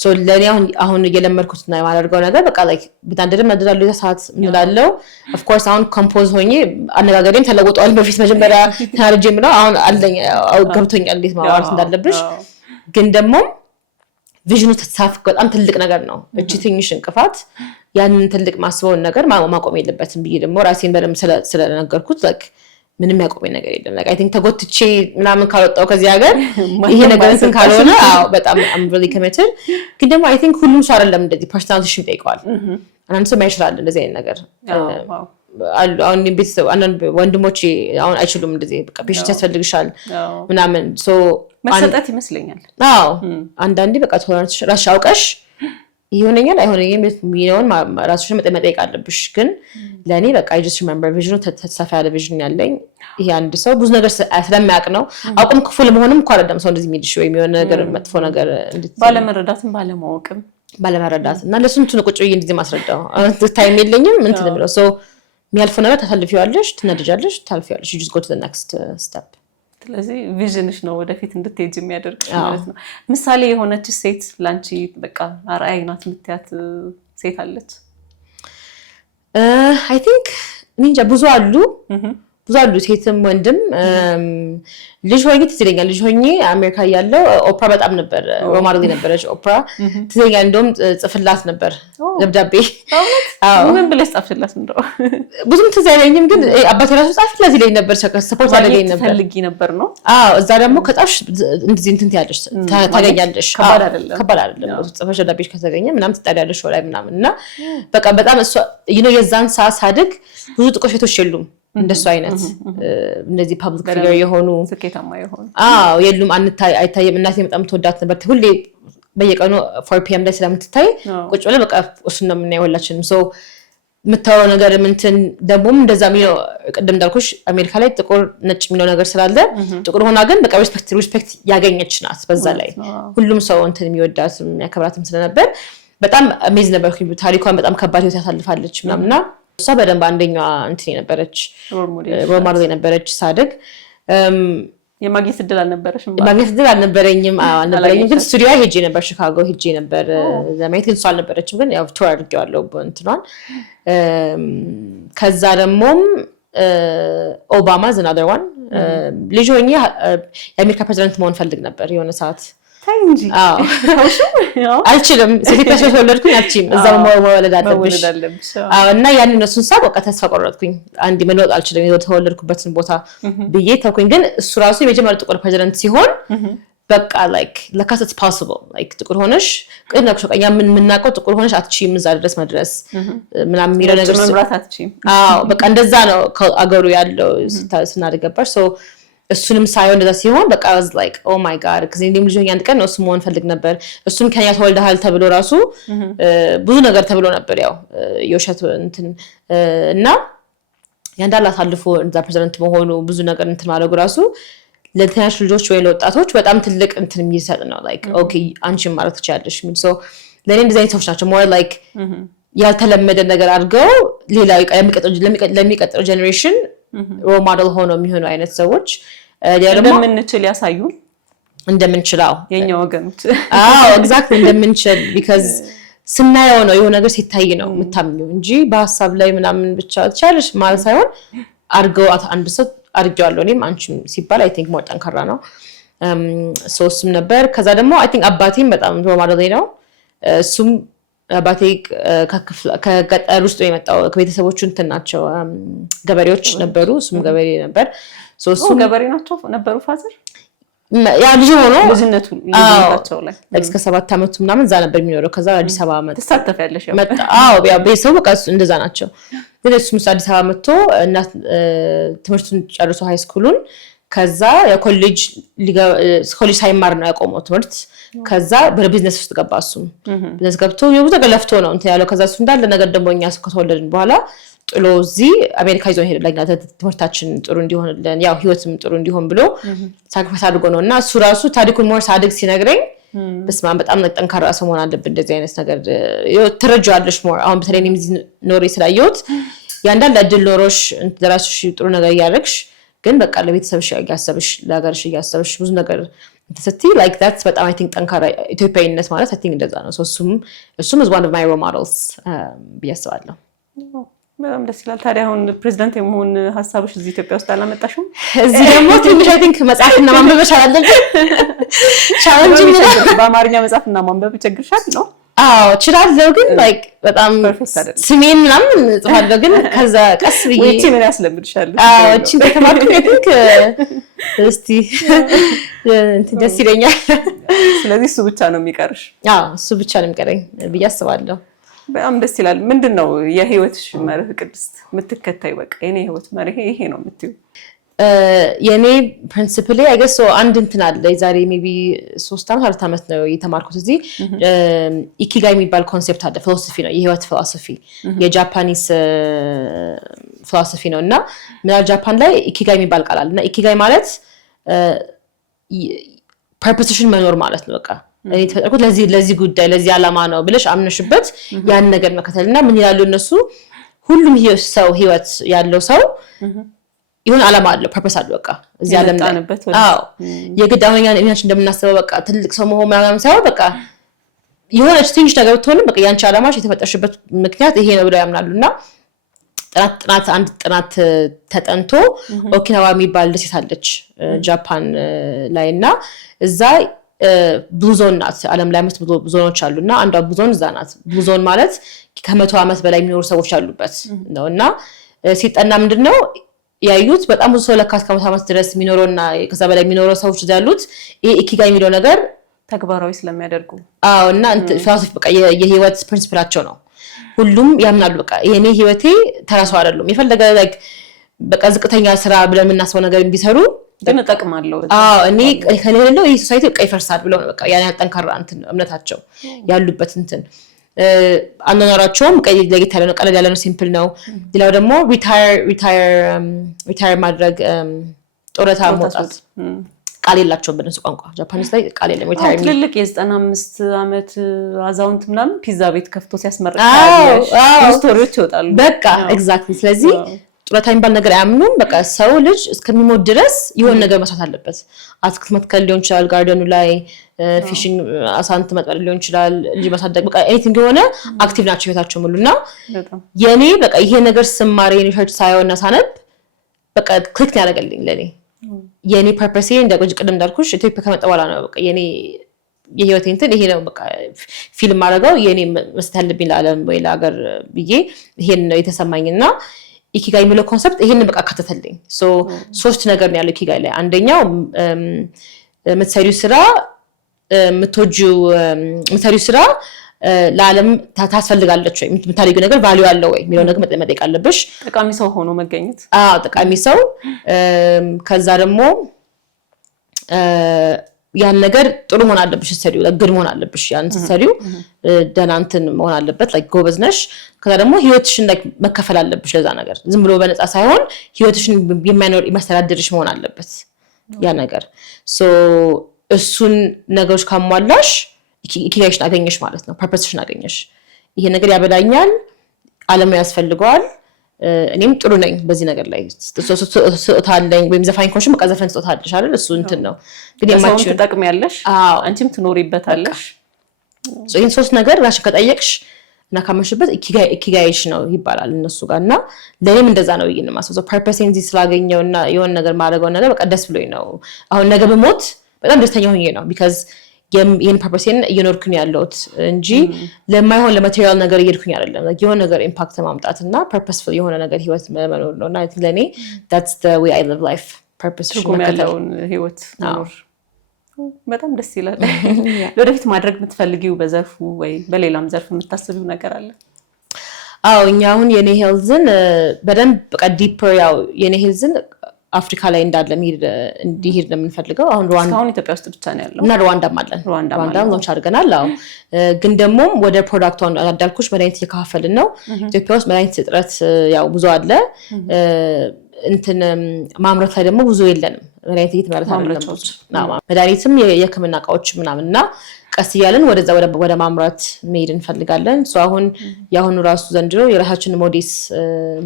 ሶ ለኔ አሁን እየለመድኩትና የማደርገው ነገር በቃ like በታንደረም አደራለሁ የሰዓት ምንላለው of course አሁን ኮምፖዝ ሆኜ አነጋገሬን ተለውጧል በፊት መጀመሪያ ታርጄ ምለው አሁን አለኝ ገብቶኛል እንዴት ማዋራት እንዳለብሽ ግን ደግሞ ቪዥኑ ተሳፍ በጣም ትልቅ ነገር ነው እቺ ትንሽ እንቅፋት ያንን ትልቅ ማስበውን ነገር ማቆም የለበትም ብዬ ደግሞ ራሴን በደም ስለነገርኩት like ምንም ያቆመኝ ነገር የለም like I think ተጎትቼ ምናምን ካልወጣው ከዚህ ሀገር ይሄ ነገር እንትን ካልሆነ አዎ በጣም I'm really committed ግን ደግሞ I think ሁሉም ሰው አይደለም እንደዚህ ፐርሰናሊቲ ይጠይቀዋል አንዳንድ ሰው ማይችላል እንደዚህ አይነት ነገር አሁን ቤተሰብ አንዳንድ ወንድሞቼ አሁን አይችሉም እንደዚህ በቃ ፔሽንት ያስፈልግሻል ምናምን ሶ መሰጠት ይመስለኛል አዎ አንዳንዴ በቃ ቶለራንስ ራስሽ አውቀሽ ይሆነኛል አይሆነኝም የሚለውን ራስሽን መጠየቅ አለብሽ ግን ለኔ በቃ I just remember vision ተሰፋ ያለ vision ያለኝ ይሄ አንድ ሰው ብዙ ነገር ስለማያውቅ ነው አቁም ክፉ ለመሆንም እንኳን አይደለም ሰው እንደዚህ የሚልሽ ወይ የሆነ ነገር መጥፎ ነገር ባለመረዳትም ባለማወቅም እና ለስንቱ ነው ቁጭ ብዬ እንደዚህ ማስረዳው ታይም የለኝም እንትን ብለው ሶ የሚያልፈው ነገር ታሳልፊዋለሽ ትነደጃለሽ ታልፊዋለሽ you just go to the next step ስለዚህ ቪዥንሽ ነው ወደፊት እንድትሄጂ የሚያደርግሽ ማለት ነው ምሳሌ የሆነች ሴት ላንቺ በቃ አርአያ ናት የምትያት ሴት አለች I think ninja ብዙ አሉ ብዙ አሉ ሴትም ወንድም ልጅ ሆኜ ትዝ ይለኛል ልጅ ሆኜ አሜሪካ ያለው ኦፕራ በጣም ነበር ሮማሪ ነበረች ኦፕራ ትዝ ይለኛል እንደውም ጽፍላት ነበር ደብዳቤ ምን ብለሽ ጻፍሽላት እንደው ብዙም ትዝ አይለኝም ግን አባቴ ራሱ ጻፍላት ይለኝ ነበር ሰፖርት አደረገኝ ነበር ፈልጊ ነበር ነው እዛ ደግሞ ከጻፍሽ እንደዚህ እንትን ያለሽ ታገኛለሽ ከባድ አይደለም ጽፈሽ ደብዳቤሽ ከተገኘ ምናምን ትጣዳለሽ ወላይ ምናምንና በቃ በጣም እሷ የዛን ሰዓት ሳድግ ብዙ ጥቆሽ ሴቶች የሉም እንደሱ አይነት እንደዚህ ፐብሊክ ፊገር የሆኑ ስኬታማ የሆኑ የሉም አይታየም እናቴ በጣም ተወዳት ነበር ሁሌ በየቀኑ 4 PM ላይ ስለምትታይ ቁጭ ብለ በቃ እሱን ነው የምናየው ሁላችንም ሶ የምታወራው ነገር ምንትን ደግሞም እንደዛ ነው ቅድም እንዳልኩሽ አሜሪካ ላይ ጥቁር ነጭ የሚለው ነገር ስላለ ጥቁር ሆና ግን በቃ ሪስፔክት ያገኘች ናት በዛ ላይ ሁሉም ሰው እንትን የሚወዳት የሚያከብራትም ስለነበር በጣም አሜዝ ነበርኩኝ ታሪኳን በጣም ከባድ ህይወት ያሳልፋለች ምናምንና እሷ በደንብ አንደኛዋ እንትን የነበረች ሮል ሞዴል የነበረች ሳድግ የማግኘት ዕድል አልነበረሽም ማግኘት ዕድል አልነበረኝም ግን ስቱዲዮ ሄጄ ነበር ሺካጎ ሄጄ ነበር ለማየት ግን እሷ አልነበረችም ግን ያው ቱር አድርጌዋለሁ እንትኗን ከዛ ደግሞም ኦባማ is another one ልጅ ሆኜ የአሜሪካ ፕሬዚዳንት መሆን ፈልግ ነበር የሆነ ሰዓት ታንጂ አልችልም ስለዚህ ተወለድኩኝ አልችልም እዛው መወለድ አለብሽ እና ያንን እሱን ሳብ በቃ ተስፋ ቆረጥኩኝ አንድ መለወጥ አልችልም የተወለድኩበትን ቦታ ብዬ ተውኩኝ ግን እሱ ራሱ የመጀመሪያው ጥቁር ፕሬዚዳንት ሲሆን በቃ like ለካስ it's possible like ጥቁር ሆነሽ ቅድም ከኛ ምን ምናቀው ጥቁር ሆነሽ አትችይም እዛ ድረስ መድረስ ምናምን የሚለው ነገር መምራት አትችይም በቃ እንደዛ ነው አገሩ ያለው ስናደገባሽ ሶ እሱንም ሳይሆን እንደዛ ሲሆን በቃ I was like oh my god ከዚህ እንደም ልጅ ሆኜ አንድ ቀን ነው እሱ መሆን ፈልግ ነበር እሱም ከኛ ተወልደሃል ተብሎ ራሱ ብዙ ነገር ተብሎ ነበር ያው የውሸት እንትን እና ያንዳላ አሳልፎ እንዛ ፕሬዚዳንት መሆኑ ብዙ ነገር እንትን ማድረጉ ራሱ ለትናንሽ ልጆች ወይ ለወጣቶች በጣም ትልቅ እንትን የሚሰጥ ነው like okay አንቺም ማለት ትችያለሽ ምን ሶ ለኔ እንደዚህ አይነት ሰዎች ናቸው more like ያልተለመደ ነገር አድርገው ሌላ ለሚቀጥለው ጀነሬሽን ሮል ሞዴል ሆኖ የሚሆኑ አይነት ሰዎች እንደምንችል ያሳዩን እንደምንችላው የኛ ወገኖች exactly እንደምንችል because ስናየው ነው የሆነ ነገር ሲታይ ነው የምታምኚው እንጂ በሐሳብ ላይ ምናምን ብቻ ትቻለሽ ማለት ሳይሆን አርገው አንድ ሰው አርገዋለሁ እኔም አንቺም ሲባል I think more ጠንካራ ነው ሶስም ነበር ከዛ ደግሞ I think አባቴም በጣም ሮል ሞዴል ነው እሱም አባቴ ከገጠር ውስጥ የመጣው ከቤተሰቦቹ እንትን ናቸው ገበሬዎች ነበሩ እሱም ገበሬ ነበር ሶስቱም ገበሬ ናቸው ነበሩ ፋዘር ያ ልጅ ሆኖ ልጅነቱ ልጅነታቸው ላይ እስከ 7 አመት ምናምን እዛ ነበር የሚኖረው ከዛ አዲስ አበባ መጣ ተሳተፈያለሽ መጣ ያው ቤተሰቡ በቃ እንደዛ ናቸው ግን እሱም አዲስ አበባ መጥቶ እና ትምህርቱን ጨርሶ ሃይ ስኩሉን ከዛ የኮሌጅ ሳይማር ነው ያቆመው ትምህርት ከዛ በቢዝነስ ውስጥ ገባ እሱም ቢዝነስ ገብቶ የብዙ ነገር ለፍቶ ነው እንትን ያለው ከዛ እሱ እንዳለ ነገር ደግሞ እኛ ከተወለድን በኋላ ጥሎ እዚህ አሜሪካ ይዞ ሄደለኛ ትምህርታችን ጥሩ እንዲሆንልን ያው ህይወትም ጥሩ እንዲሆን ብሎ ሳክሪፋይስ አድርጎ ነውና እሱ ራሱ ታሪኩን ሞር ሳድግ ሲነግረኝ በስማም በጣም ጠንካራ ሰው መሆን አለብን እንደዚህ አይነት ነገር ትረጃለሽ ሞር አሁን በተለይ እኔም እዚህ ኖሬ ስላየሁት ያንዳንድ እድል ኖሮሽ እንደራስሽ ጥሩ ነገር ያያረግሽ ግን በቃ ለቤተሰብሽ ያያሰብሽ ለሀገርሽ ያያሰብሽ ብዙ ነገር ተሰቲ like that's በጣም I think ጠንካራ ኢትዮጵያዊነት ማለት I think እንደዛ ነው እሱም is one of my role models ቢያስባለሁ በጣም ደስ ይላል ታዲያ አሁን ፕሬዝዳንት የመሆን ሐሳብሽ እዚህ ኢትዮጵያ ውስጥ አላመጣሽም እዚህ ደግሞ ትንሽ I think መጽሐፍና ማንበብ ይችላል ቻሌንጅ በአማርኛ መጽሐፍና ማንበብ ይቸግርሻል ነው እችላለሁ ግን like በጣም ስሜን ምናምን ጽፋለሁ ግን ከዛ ቀስ ብዬ እቺ ምን ያስለምድሻል እቺ በተማርኩ I think እስቲ እንትን ደስ ይለኛል ስለዚህ እሱ ብቻ ነው የሚቀርሽ እሱ ብቻ ነው የሚቀረኝ ብዬ አስባለሁ በጣም ደስ ይላል ምንድነው የህይወትሽ መርህ ቅድስት የምትከታይ በቃ የኔ ህይወት መርህ ይሄ ነው የምትዩ የኔ ፕሪንሲፕሊ I guess so አንድ እንትን አለ የዛሬ ሜቢ 3 አመት 4 አመት ነው የተማርኩት እዚህ ኢኪጋይ የሚባል ኮንሴፕት አለ ፊሎሶፊ ነው የህይወት ፊሎሶፊ የጃፓኒስ ፊሎሶፊ ነውና ምናል ጃፓን ላይ ኢኪጋይ የሚባል ቃል አለና ኢኪጋይ ማለት ፐርፐስሽን መኖር ማለት ነው በቃ እኔ ተፈጠርኩት ለዚህ ጉዳይ ለዚህ ዓላማ ነው ብለሽ አምነሽበት ያን ነገር መከተልና ምን ይላሉ እነሱ ሁሉም ሰው ህይወት ያለው ሰው ይሁን ዓላማ አለው ፐርፐስ አለው በቃ እዚህ ዓለም ላይ የግዳውኛ እኛች እንደምናስበው በቃ ትልቅ ሰው መሆን ምናምን ሳይሆን በቃ የሆነች ትንሽ ነገር ብትሆንም በቃ ያንቺ ዓላማሽ የተፈጠርሽበት ምክንያት ይሄ ነው ብለው ያምናሉና አንድ ጥናት ተጠንቶ ኦኪናዋ የሚባል ደሴት አለች ጃፓን ላይ እና እዛ ብሉ ዞን ናት። ዓለም ላይ አምስት ብሉ ዞኖች አሉና አንዷ ብሉ ዞን እዛ ናት። ብሉ ዞን ማለት ከ100 ዓመት በላይ የሚኖሩ ሰዎች ያሉበት ነውና ሲጠና ምንድነው ያዩት በጣም ብዙ ሰው ለካስ ከ100 ዓመት ድረስ የሚኖርና ከዛ በላይ የሚኖረው ሰዎች ያሉት ይሄ ኢኪጋይ የሚለው ነገር ተግባራዊ ስለሚያደርጉ እና ፊሎሶፊ በቃ የህይወት ፕሪንሲፕላቸው ነው። ሁሉም ያምናሉ በቃ የኔ ህይወቴ ተራሱ አይደለም የፈለገ ላይክ በቃ ዝቅተኛ ስራ ብለን የምናስበው ነገር ቢሰሩ ግን ተጠቅማለሁ እኔ ከሌለው ይሄ ሶሳይቲ በቃ ይፈርሳል ብለው ነው በቃ ያን ጠንካራ እንትን እምነታቸው ያሉበት እንትን አኗኗራቸውም ለጌታ ያለ ነው፣ ቀለል ያለ ነው፣ ሲምፕል ነው። ሌላው ደግሞ ሪታየር ማድረግ ጡረታ መውጣት ቃል የላቸውም በእነሱ ቋንቋ። ጃፓኒስ ላይ ቃል የለም። ሪታየር ትልልቅ የ95 ዓመት አዛውንት ምናምን ፒዛ ቤት ከፍቶ ሲያስመርቅ ስቶሪዎች ይወጣሉ። በቃ ኤግዛክትሊ። ስለዚህ ጡረታ የሚባል ነገር አያምኑም። በቃ ሰው ልጅ እስከሚሞት ድረስ የሆነ ነገር መስራት አለበት። አትክልት መትከል ሊሆን ይችላል፣ ጋርደኑ ላይ ፊሽንግ አሳንት መጥበል ሊሆን ይችላል፣ ልጅ ማሳደግ በቃ ኤኒቲንግ የሆነ አክቲቭ ናቸው ህይወታቸው ሙሉና የኔ በቃ ይሄ ነገር ስማር ሪሰርች ሳይሆንና ሳነብ በቃ ክሊክ ያደርገልኝ ለኔ የኔ ፐርፐስ እንደቆጅ ቅድም እንዳልኩሽ ኢትዮጵያ ከመጣ በኋላ ነው በቃ የኔ የህይወቴ እንትን ይሄ ነው በቃ ፊልም አደረገው የኔ መስጠት ያለብኝ ለዓለም ወይ ለሀገር ብዬ ይሄን ነው የተሰማኝና ኢኪጋይ የሚለው ኮንሰፕት ይሄንን በቃ ከተተልኝ። ሶስት ነገር ነው ያለው ኢኪጋይ ላይ። አንደኛው የምትሰሪው ስራ ለዓለም ታስፈልጋለች ወይ የምታደርጊው ነገር ቫልዩ አለው ወይ የሚለው ነገር መጠየቅ አለብሽ። ጠቃሚ ሰው ሆኖ መገኘት። ጠቃሚ ሰው ከዛ ደግሞ ያን ነገር ጥሩ መሆን አለብሽ። ሰሪው ለግድ መሆን አለብሽ። ያን ሰሪው ደናንትን መሆን አለበት ላይክ ጎበዝ ነሽ። ከዛ ደግሞ ህይወትሽን ላይክ መከፈል አለብሽ ለዛ ነገር። ዝም ብሎ በነፃ ሳይሆን ህይወትሽን የሚያስተዳድርሽ መሆን አለበት ያ ነገር። እሱን ነገሮች ካሟላሽ ኢኪጋይሽን አገኘሽ ማለት ነው። ፐርፐስሽን አገኘሽ። ይሄ ነገር ያበላኛል፣ ዓለም ያስፈልገዋል፣ እኔም ጥሩ ነኝ በዚህ ነገር ላይ ስጦታ አለኝ ወይም ዘፋኝ ኮንሽ በቃ ዘፈን ስጦታ አለሽ አይደል? እሱ እንትን ነው ግን የማይችል ተጠቅሚያለሽ፣ አንቺም ትኖሪበታለሽ። ይሄን ሶስት ነገር ራስሽን ከጠየቅሽ እና ካመሽበት ኢኪጋይሽ ነው ይባላል እነሱ ጋር እና ለኔም እንደዛ ነው ይይንማሰው ፐርፐስ እንዚ ስላገኘውና የሆነ ነገር ማድረገው ነገር በቃ ደስ ብሎኝ ነው። አሁን ነገ በሞት በጣም ደስተኛ ሆኜ ነው because ይሄን ፐርፐስን እየኖርኩኝ ያለሁት እንጂ ለማይሆን ለማቴሪያል ነገር እየሄድኩኝ አይደለም። የሆነ ነገር ኢምፓክት ማምጣትና ፐርፐስፉል የሆነ ነገር ህይወት መኖር ነውና አይ ቲንክ ለኔ that's the way I live life ፐርፐስፉል ያለውን ህይወት መኖር በጣም ደስ ይላል። ለወደፊት ማድረግ የምትፈልጊው በዘርፉ ወይ በሌላም ዘርፍ የምታስቢው ነገር አለ? እኛ አሁን የኔ ሄልዝን በደንብ በቃ ዲፐር ያው የኔ ሄልዝን አፍሪካ ላይ እንዳለ እንዲሄድ ነው የምንፈልገው። አሁን አሁን ኢትዮጵያ ውስጥ ብቻ ነው ያለው እና ሩዋንዳም አለን። ሩዋንዳም ሎንች አድርገናል። ግን ደግሞ ወደ ፕሮዳክቱን እንዳልኩሽ መድኃኒት እየከፋፈልን ነው። ኢትዮጵያ ውስጥ መድኃኒት እጥረት ያው ብዙ አለ። እንትን ማምረት ላይ ደግሞ ብዙ የለንም። መድኃኒት እየተመረተ አይደለም። መድኃኒትም የህክምና እቃዎች ምናምንና ቀስ እያልን ወደ ማምረት መሄድ እንፈልጋለን። አሁን የአሁኑ ራሱ ዘንድሮ የራሳችንን ሞዴስ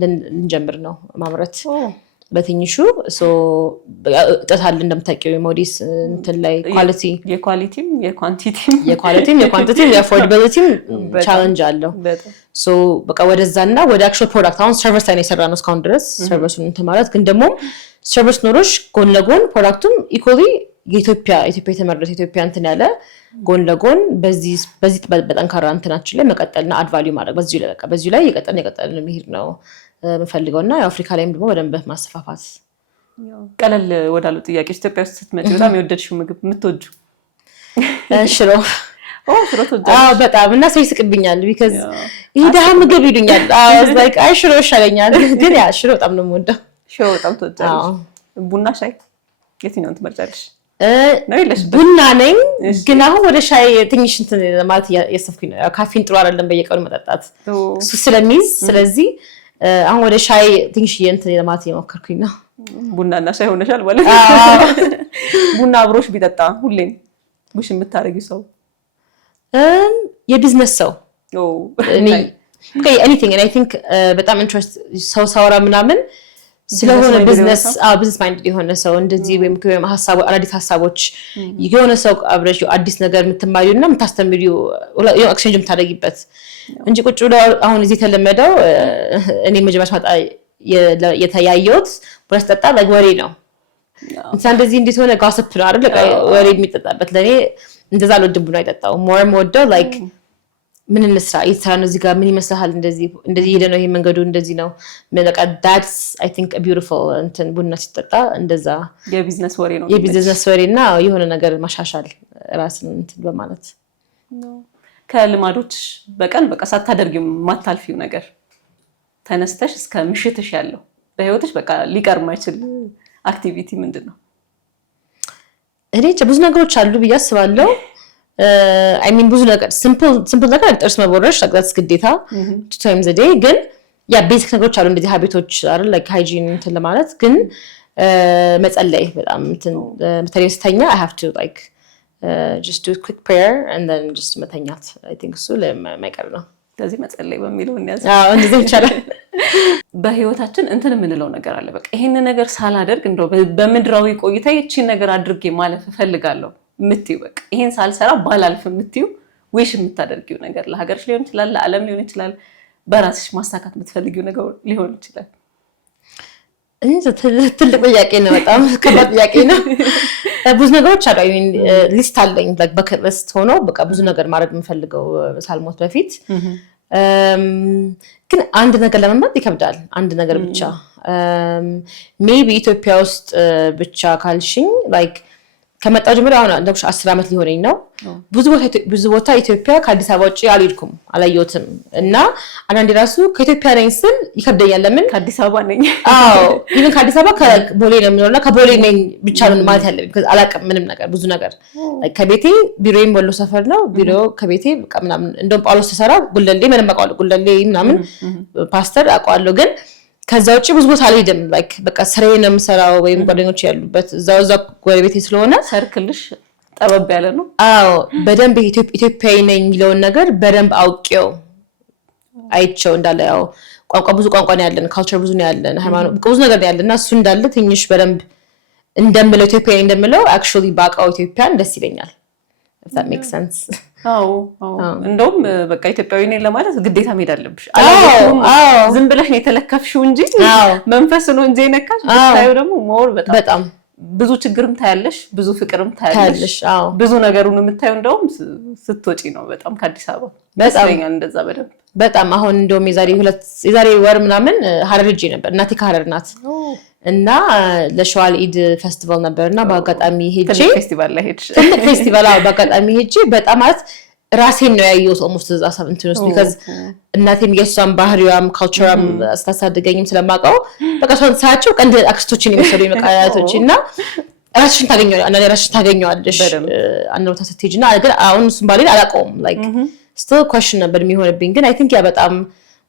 ልንጀምር ነው ማምረት በትንሹ እጥረት አለ እንደምታውቂው የሞዴስ እንትን ላይ የኳሊቲም የኳንቲቲም የአፎርዳቢሊቲም ቻሌንጅ አለው። በቃ ወደዛና ወደ አክቹዋል ፕሮዳክት አሁን ሰርቪስ ላይ ነው የሰራነው እስካሁን ድረስ ሰርቪሱን እንትን ማለት ግን ደግሞ ሰርቪስ ኖሮሽ ጎን ለጎን ፕሮዳክቱም ኢኮሊ የኢትዮጵያ የተመረተ ኢትዮጵያ እንትን ያለ ጎን ለጎን በዚህ በጠንካራ እንትናችን ላይ መቀጠልና አድ ቫልዩ ማድረግ በዚሁ ላይ የቀጠልን መሄድ ነው የምፈልገውና የአፍሪካ ላይም ደግሞ በደንብ ማስፋፋት። ቀለል ወዳሉ ጥያቄዎች ኢትዮጵያ ውስጥ ስትመጪ በጣም የወደድሽው ምግብ የምትወጂው? ሽሮ በጣም እና ሰው ይስቅብኛል ቢካዝ ይሄ ደሃ ምግብ ይሉኛል። አይ ሽሮ ይሻለኛል ግን ያ ሽሮ በጣም ነው የምወደው። ሽሮ በጣም ትወጃለሽ? ቡና ሻይ የትኛውን ትመርጫለሽ? ቡና ነኝ ግን አሁን ወደ ሻይ ትንሽ እንትን ማለት እያሰብኩኝ ነው። ካፌን ጥሩ አይደለም በየቀኑ መጠጣት እሱ ስለሚይዝ ስለዚህ አሁን ወደ ሻይ ትንሽ እንትን ለማለት እየሞከርኩኝ ነው። ቡናና ሻይ ሆነሻል ማለት ነው። ቡና አብሮሽ ቢጠጣ ሁሌም ቡሽ የምታረጊው ሰው? የቢዝነስ ሰው anything and I think በጣም ኢንትረስት ሰው ሳወራ ምናምን ስለሆነ ቢዝነስ ማይንድ የሆነ ሰው እንደዚህ ወይም ሐሳቦች አዲስ ሐሳቦች የሆነ ሰው አብረሽ አዲስ ነገር የምትማሪውና የምታስተምሪው ኤክስቼንጅ የምታደርጊበት እንጂ ቁጭ ብሎ አሁን እዚህ ተለመደው እኔ መጀመሪያ ማጣ የተያየሁት ብለሽ ጠጣ ወሬ ነው እንደዚህ እንዴት ሆነ ጋስፕ ነው አይደል ወሬ የሚጠጣበት ለኔ እንደዛ ነው ድቡ ነው አይጠጣው ሞር ሞደው ላይክ ምን እንስራ ይታኑ እዚህ ጋር ምን ይመስላል እንደዚህ ሄደ ነው ይሄ መንገዱ እንደዚህ ነው በቃ that's I think a beautiful እንትን ቡና ሲጠጣ እንደዛ የቢዝነስ ወሬ ነው የቢዝነስ ወሬና የሆነ ነገር ማሻሻል ራስን እንትን በማለት ከልማዶች በቀን በቃ ሳታደርጊው ማታልፊው ነገር ተነስተሽ እስከ ምሽትሽ ያለው በህይወትሽ በቃ ሊቀር ማይችል አክቲቪቲ ምንድነው? እኔ ብዙ ነገሮች አሉ ብዬ አስባለሁ I mean ብዙ ነገር simple ነገር ጥርስ መቦረሽ that's ግዴታ 2 times a day ግን ያ ቤዚክ ነገሮች አሉ እንደዚህ ሃቢቶች አይደል like hygiene እንትን ለማለት ግን መጸለይ በጣም እንትን መተሪስተኛ I have to like just do a quick prayer and then just መተኛት I think እሱ ለማይቀር ነው ስለዚህ መጸለይ በሚለው እንያዝ እንደዚህ ይቻላል በህይወታችን እንትን የምንለው ነገር አለ በቃ ይሄን ነገር ሳላደርግ እንደው በምድራዊ ቆይታ እቺን ነገር አድርጌ ማለፍ ፈልጋለሁ ምትዩ በቃ ይሄን ሳልሰራ ባላልፍ ምትዩ ዊሽ የምታደርጊው ነገር ለሀገርሽ ሊሆን ይችላል ለዓለም ሊሆን ይችላል በራስሽ ማሳካት የምትፈልጊው ነገር ሊሆን ይችላል ትልቅ ጥያቄ ነው በጣም ከባድ ጥያቄ ነው ብዙ ነገሮች አሉ ሊስት አለኝ like bucket list ሆኖ በቃ ብዙ ነገር ማድረግ የምፈልገው ሳልሞት በፊት ግን አንድ ነገር ለመምረጥ ይከብዳል አንድ ነገር ብቻ maybe ኢትዮጵያ ውስጥ ብቻ ካልሽኝ like ከመጣው ጀምሮ አሁን እንደውሽ 10 አመት ሊሆነኝ ነው ብዙ ቦታ ኢትዮጵያ ከአዲስ አበባ ውጪ አልሄድኩም አላየሁትም እና አንዳንዴ ራሱ ከኢትዮጵያ ነኝ ስል ይከብደኛል ለምን ከአዲስ አበባ ነኝ even ከአዲስ አበባ ከቦሌ ነው የሚኖርና ከቦሌ ነኝ ብቻ ነው ማለት ያለብኝ because አላውቅም ምንም ነገር ብዙ ነገር ከቤቴ ቢሮዬም ወሎ ሰፈር ነው ቢሮ ከቤቴ በቃ ምናምን እንደውም ጳውሎስ ተሰራ ጉለሌ ምንም አውቃለሁ ጉለሌ ምናምን ፓስተር አውቃለሁ ግን ከዛ ውጪ ብዙ ቦታ አልሄድም like በቃ ስራዬ ነው የምሰራው ወይም ጓደኞች ያሉበት እዛው ጎረቤቴ ስለሆነ ሰርክልሽ ጠበብ ያለ ነው በደንብ ኢትዮጵያዊ ነኝ የሚለውን ነገር በደንብ አውቄው አይቼው እንዳለ ያው ብዙ ቋንቋ ነው ያለን ካልቸር ብዙ ነው ያለን ሃይማኖት ብዙ ነገር ነው ያለና እሱ እንዳለ ትንሽ በደንብ እንደምለው ኢትዮጵያዊ እንደምለው actually ባቃው ኢትዮጵያን ደስ ይለኛል if that makes sense እንደውም በቃ ኢትዮጵያዊ ነኝ ለማለት ግዴታ መሄድ አለብሽ ዝም ብለሽ ነው የተለከፍሽው እንጂ መንፈስ ነው እንጂ ነካሽ ታዩ ደግሞ ሞር በጣም ብዙ ችግርም ታያለሽ ብዙ ፍቅርም ታያለሽ ብዙ ነገሩን የምታዩ እንደውም ስትወጪ ነው በጣም ከአዲስ አበባ በጣም እንደዛ በጣም አሁን እንደውም የዛሬ ወር ምናምን ሐረር ሄጄ ነበር እናቴ ከሐረር ናት እና ለሸዋል ኢድ ፌስቲቫል ነበርና በአጋጣሚ ሄጄ ትልቅ ፌስቲቫል በአጋጣሚ ሄጄ በጣም ራሴን ነው ያየሁት almost እዛ እንትን ውስጥ because እናቴም የሷን ባህሪዋም ካልቸራም አስተሳደገኝም ስለማውቀው በቃ ሳያቸው ቀንድ አክስቶችን የሚሰሩኝ መቃያቶችና ራስሽን ታገኘዋለሽ አንድ ቦታ ስትሄጂና ግን አሁን እሱን ባሌን አላውቀውም like still question ነበር የሚሆንብኝ ግን I think ያ በጣም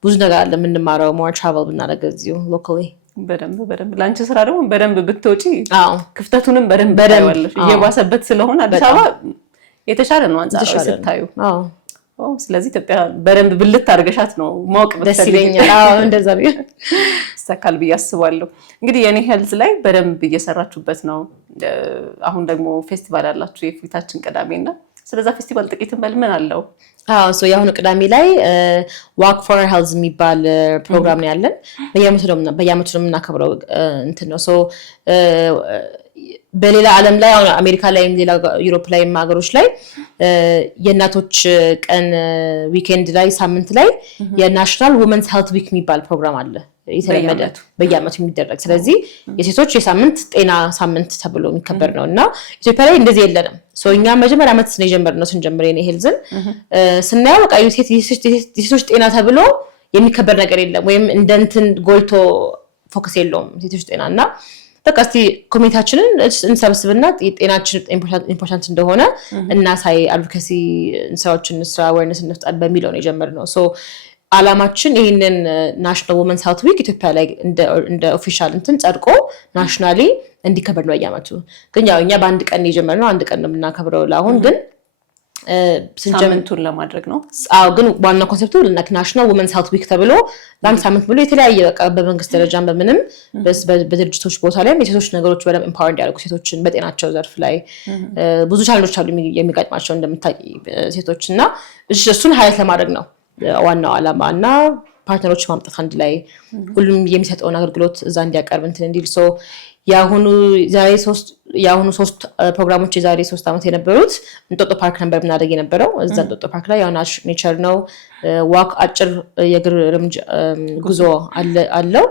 ብዙ ነገር አለ የምንማረው more travel ብናደርግ እዚሁ locally በደንብ ላንቺ ስራ ደግሞ በደንብ ብትወጪ ክፍተቱንም በደንብ ታያለሽ እየባሰበት ስለሆነ አዲስ አበባ የተሻለ ነው አንጻራዊ ስታዩ ስለዚህ ኢትዮጵያ በደንብ ብልት አድርገሻት ነው ማወቅ በተለይኛል እንደዛ ነው ሰካል ቢያስባለሁ እንግዲህ የኔ ሄልዝ ላይ በደንብ እየሰራችሁበት ነው አሁን ደግሞ ፌስቲቫል አላችሁ የፊታችን ቅዳሜና ስለዛ ፌስቲቫል ጥቂት ምን አለው ሶ ያሁን ቅዳሜ ላይ walk for health የሚባል ፕሮግራም ነው ያለን በየአመቱ ነው የምናከብረው እንትን ነው ሶ በሌላ ዓለም ላይ አሁን አሜሪካ ላይም ሌላ ዩሮፕ ላይም ሀገሮች ላይ የእናቶች ቀን ዊኬንድ ላይ ሳምንት ላይ የናሽናል ውመንስ ሄልት ዊክ የሚባል ፕሮግራም አለ የተለመደ በየአመቱ የሚደረግ ስለዚህ የሴቶች የሳምንት ጤና ሳምንት ተብሎ የሚከበር ነውና ኢትዮጵያ ላይ እንደዚህ የለንም ሶ እኛ መጀመሪያ አመት ነው ስንጀምር የኔ ሄልዝን ስናየው በቃ የሴቶች ጤና ተብሎ የሚከበር ነገር የለም ወይም እንደንትን ጎልቶ ፎከስ የለውም ሴቶች ጤናና በቃ እስቲ ኮሚኒቲያችንን እንሰብስብና ጤናችን ኢምፖርታንት እንደሆነ እናሳይ አድቮኬሲ ስራዎችን ስራ አዌርነስ እንፍጠር በሚለው ነው የጀመርነው ሶ አላማችን ይሄንን ናሽናል ውመንስ ሄልት ዊክ ኢትዮጵያ ላይ እንደ ኦፊሻል እንትን ጸድቆ ናሽናሊ እንዲከበር ነው ያያመቱ ግን ያው እኛ በአንድ ቀን የጀመርነው አንድ ቀን ነው የምናከብረው ለአሁን ግን ሳምንቱን ለማድረግ ነው። አዎ ግን ዋናው ኮንሰፕቱ ናሽናል ወመንስ ሄልት ዊክ ተብሎ ለአንድ ሳምንት ብሎ የተለያየ በቃ በመንግስት ደረጃም በምንም በድርጅቶች ቦታ ላይ የሴቶች ነገሮች በደንብ ኢምፓወር እንዲያደርጉ ሴቶችን በጤናቸው ዘርፍ ላይ ብዙ ቻሌንጆች አሉ የሚገጥማቸው እንደምታውቂ ሴቶች እና እሱን ሀይት ለማድረግ ነው ዋናው ዓላማ እና ፓርትነሮች ማምጣት አንድ ላይ ሁሉም የሚሰጠውን አገልግሎት እዛ እንዲያቀርብ እንትን እንዲል የአሁኑ 3 ፕሮግራሞች የዛሬ 3 ዓመት የነበሩት እንጦጦ ፓርክ ነበር ምናደርግ የነበረው። እዛ እንጦጦ ፓርክ ላይ ያው ኔቸር ነው ዋክ አጭር የእግር ጉዞ አለው።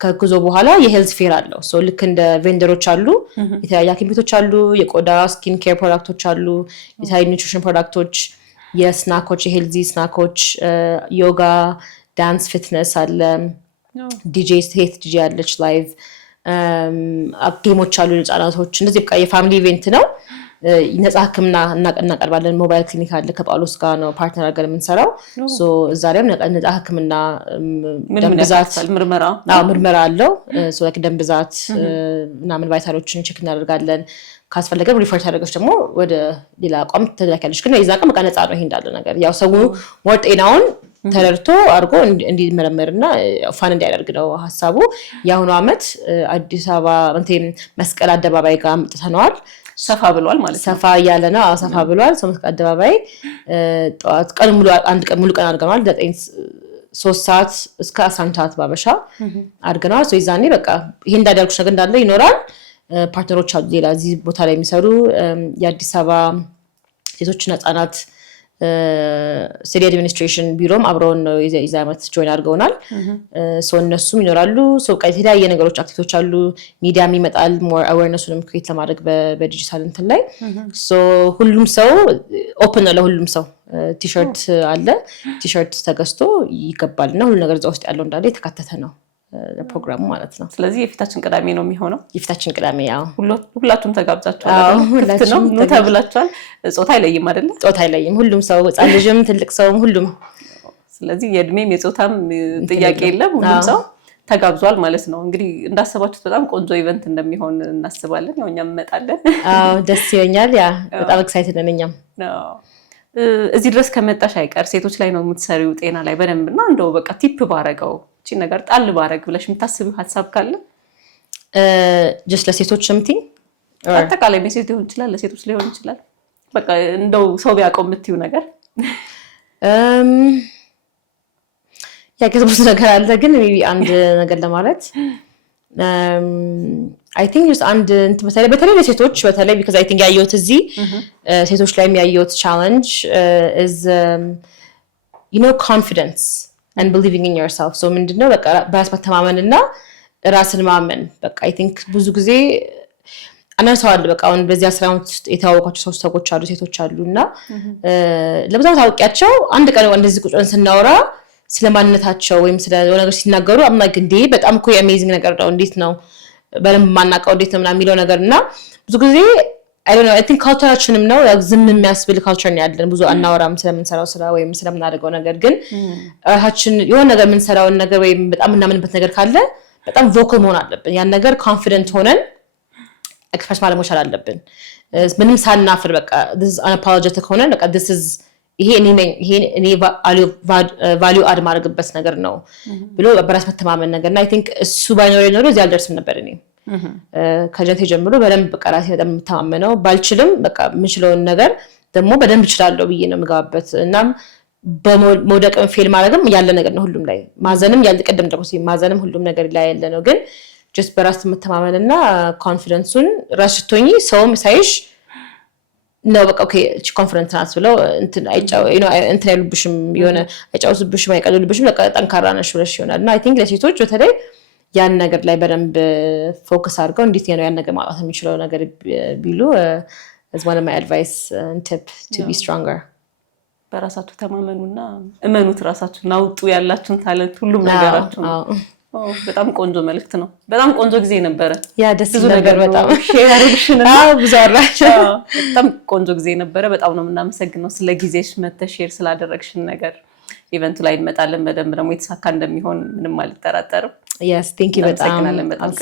ከጉዞ በኋላ የሄልዝ ፌር አለው። ልክ እንደ ቬንደሮች አሉ፣ የተለያዩ ሐኪም ቤቶች አሉ፣ የቆዳ ስኪን ኬር ፕሮዳክቶች አሉ፣ የተለያዩ ኒውትሪሽን ፕሮዳክቶች፣ የስናኮች የሄልዚ ስናኮች፣ ዮጋ፣ ዳንስ፣ ፊትነስ አለ፣ ዲጄ ሴት ዲጄ አለች ላይቭ ጌሞች አሉ ለህፃናቶች። እንደዚህ በቃ የፋሚሊ ኢቨንት ነው። ነፃ ህክምና እናቀርባለን። ሞባይል ክሊኒክ አለ ከጳውሎስ ጋር ነው ፓርትነር አድርገን የምንሰራው። እዛ ላይም ነፃ ህክምና ደም ብዛት ምርመራ አለው። ደም ብዛት ምናምን ቫይታሎችን ቼክ እናደርጋለን። ካስፈለገ ሪፈር ታደርገች ደግሞ ወደ ሌላ አቋም ትላኪያለች። ግን የዛ ቀን በቃ ነፃ ነው። ይሄ እንዳለ ነገር ያው ሰው ሞር ጤናውን ተረድቶ አድርጎ እንዲመረመርና ፋን እንዲያደርግ ነው ሀሳቡ። የአሁኑ ዓመት አዲስ አበባ መስቀል አደባባይ ጋር አምጥተነዋል። ሰፋ ብሏል ማለት ነው። ሰፋ እያለ ነው። ሰፋ ብሏል። መስቀል አደባባይ ጠዋት ቀን ሙሉ አንድ ቀን ሙሉ ቀን አድርገናል። 3 ሰዓት እስከ 11 ሰዓት ባበሻ አድርገናል። ይዛኔ በቃ ይሄ እንዳደርኩሽ ነገር እንዳለ ይኖራል። ፓርትነሮች አሉ ሌላ እዚህ ቦታ ላይ የሚሰሩ የአዲስ አበባ ሴቶችና ህጻናት ሲቲ አድሚኒስትሬሽን ቢሮም አብረውን ነው የዛ ዓመት ጆይን አድርገውናል። እነሱም ይኖራሉ። የተለያየ ነገሮች አክቲቪቲዎች አሉ። ሚዲያም ይመጣል ሞር አዌርነሱንም ክሬት ለማድረግ በዲጂታል እንትን ላይ ሁሉም ሰው ኦፕን ነው ለሁሉም ሰው። ቲሸርት አለ። ቲሸርት ተገዝቶ ይገባል እና ሁሉ ነገር እዛ ውስጥ ያለው እንዳለ የተካተተ ነው ፕሮግራሙ ማለት ነው። ስለዚህ የፊታችን ቅዳሜ ነው የሚሆነው። የፊታችን ቅዳሜ ያው ሁላችሁም ተጋብዛችኋል። ክፍት ነው ኑ ተብላችኋል። ጾታ አይለይም አይደለ? ጾታ አይለይም። ሁሉም ሰው ህፃን ልጅም ትልቅ ሰውም ሁሉም። ስለዚህ የእድሜም የጾታም ጥያቄ የለም። ሁሉም ሰው ተጋብዟል ማለት ነው። እንግዲህ እንዳሰባችሁት በጣም ቆንጆ ኢቨንት እንደሚሆን እናስባለን። ያው እኛም እንመጣለን። ደስ ይለኛል። ያ በጣም ኤክሳይትድ ነን እኛም። እዚህ ድረስ ከመጣሽ አይቀር ሴቶች ላይ ነው የምትሰሪው ጤና ላይ በደንብ እና እንደው በቃ ቲፕ ባረገው ነገር ጣል ባረግ ብለሽ የምታስቢው ሀሳብ ካለ ጀስት ለሴቶች ምትኝ አጠቃላይ ሜሴጅ ሊሆን ይችላል፣ ለሴቶች ሊሆን ይችላል። በቃ እንደው ሰው ቢያውቀው የምትይው ነገር ያገዝቡት ነገር አለ። ግን አንድ ነገር ለማለት I think just አንድ በተለይ ለሴቶች በተለይ because I think ያየሁት እዚህ ሴቶች ላይ ያየሁት challenge is confidence and believing in yourself. ምንድነው በቃ በራስ መተማመንና ራስን ማመን በቃ I think ብዙ ጊዜ አናሳዋል በቃ አሁን በዚህ 10 ዓመት ውስጥ የተዋወቋቸው 3 ሰዎች አሉ ሴቶች አሉና ለብዛት ታውቂያቸው አንድ ቀን እንደዚህ ቁጭ ብለን ስናወራ ስለማንነታቸው ወይም ስለ ነገር ሲናገሩ አምናግ እንዴ በጣም እኮ አሜዚንግ ነገር ነው እንዴት ነው በደንብ ማናቀው እንዴት ነው ምናምን የሚለው ነገርና ብዙ ጊዜ I don't know I think ካልቸራችንም ነው ዝም የሚያስብል ካልቸር ነው ያለን ብዙ አናወራም ስለምንሰራው ስራ ወይም ስለምናደርገው ነገር ግን ራሳችን የሆነ ነገር የምንሰራውን ነገር ወይም በጣም እናምንበት ነገር ካለ በጣም ቮካል መሆን አለብን ያን ነገር ኮንፊደንት ሆነን ኤክስፕረስ ማድረግ መቻል አለብን ምንም ሳናፍር በቃ this is unapologetic ሆነን በቃ this is ይሄ እኔ ቫልዩ አድ ማድረግበት ነገር ነው ብሎ በራስ መተማመን ነገርና I think እሱ ባይኖር ነው እዚህ አልደርስም ነበር እኔ ከጀንቴ ጀምሮ በደንብ በቃ ራሴ በጣም የምተማመነው ባልችልም በቃ የምችለውን ነገር ደግሞ በደንብ እችላለሁ ብዬ ነው የምገባበት እናም በመውደቅም ፌል ማድረግም ያለ ነገር ነው ሁሉም ላይ ማዘንም ያለ ቀደም ደግሞ ማዘንም ሁሉም ነገር ላይ ያለ ነው ግን just በራስ መተማመንና ኮንፊደንሱን ራስቶኝ ሰውም ሳይሽ ነው በቃ ኦኬ እቺ ኮንፈረንስ ናት ብለው እንትን ያሉብሽም የሆነ አይጫውሱብሽም አይቀልሉብሽም በቃ ጠንካራ ነሽ ብለሽ ይሆናል እና I think ለሴቶች በተለይ ያን ነገር ላይ በደንብ ፎከስ አድርገው እንዴት ነው ያን ነገር ማውጣት የሚችለው ነገር ቢሉ as one of my advice and tip to be stronger በራሳችሁ ተማመኑና እመኑት ራሳችሁን አውጡ ያላችሁን ታለንት ሁሉም ነገራችሁ በጣም ቆንጆ መልእክት ነው በጣም ቆንጆ ጊዜ ነበረ ያ ደስ ነገር በጣም ሼር አድርግሽና ብዙ አራሽ በጣም ቆንጆ ጊዜ ነበረ በጣም ነው የምናመሰግነው ስለ ጊዜሽ መተሽ ሼር ስላደረግሽን ነገር ኢቨንቱ ላይ እንመጣለን በደንብ ደግሞ የተሳካ እንደሚሆን ምንም አልጠራጠርም yes thank you በጣም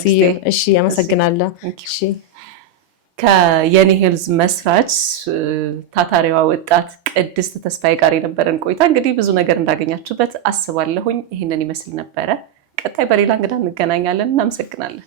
እሺ አመሰግናለሁ እሺ ከየኔ ሄልዝ መስራች ታታሪዋ ወጣት ቅድስት ተስፋዬ ጋር የነበረን ቆይታ እንግዲህ ብዙ ነገር እንዳገኛችሁበት አስባለሁኝ። ይህንን ይመስል ነበረ። ቀጣይ በሌላ እንግዳ እንገናኛለን። እናመሰግናለን።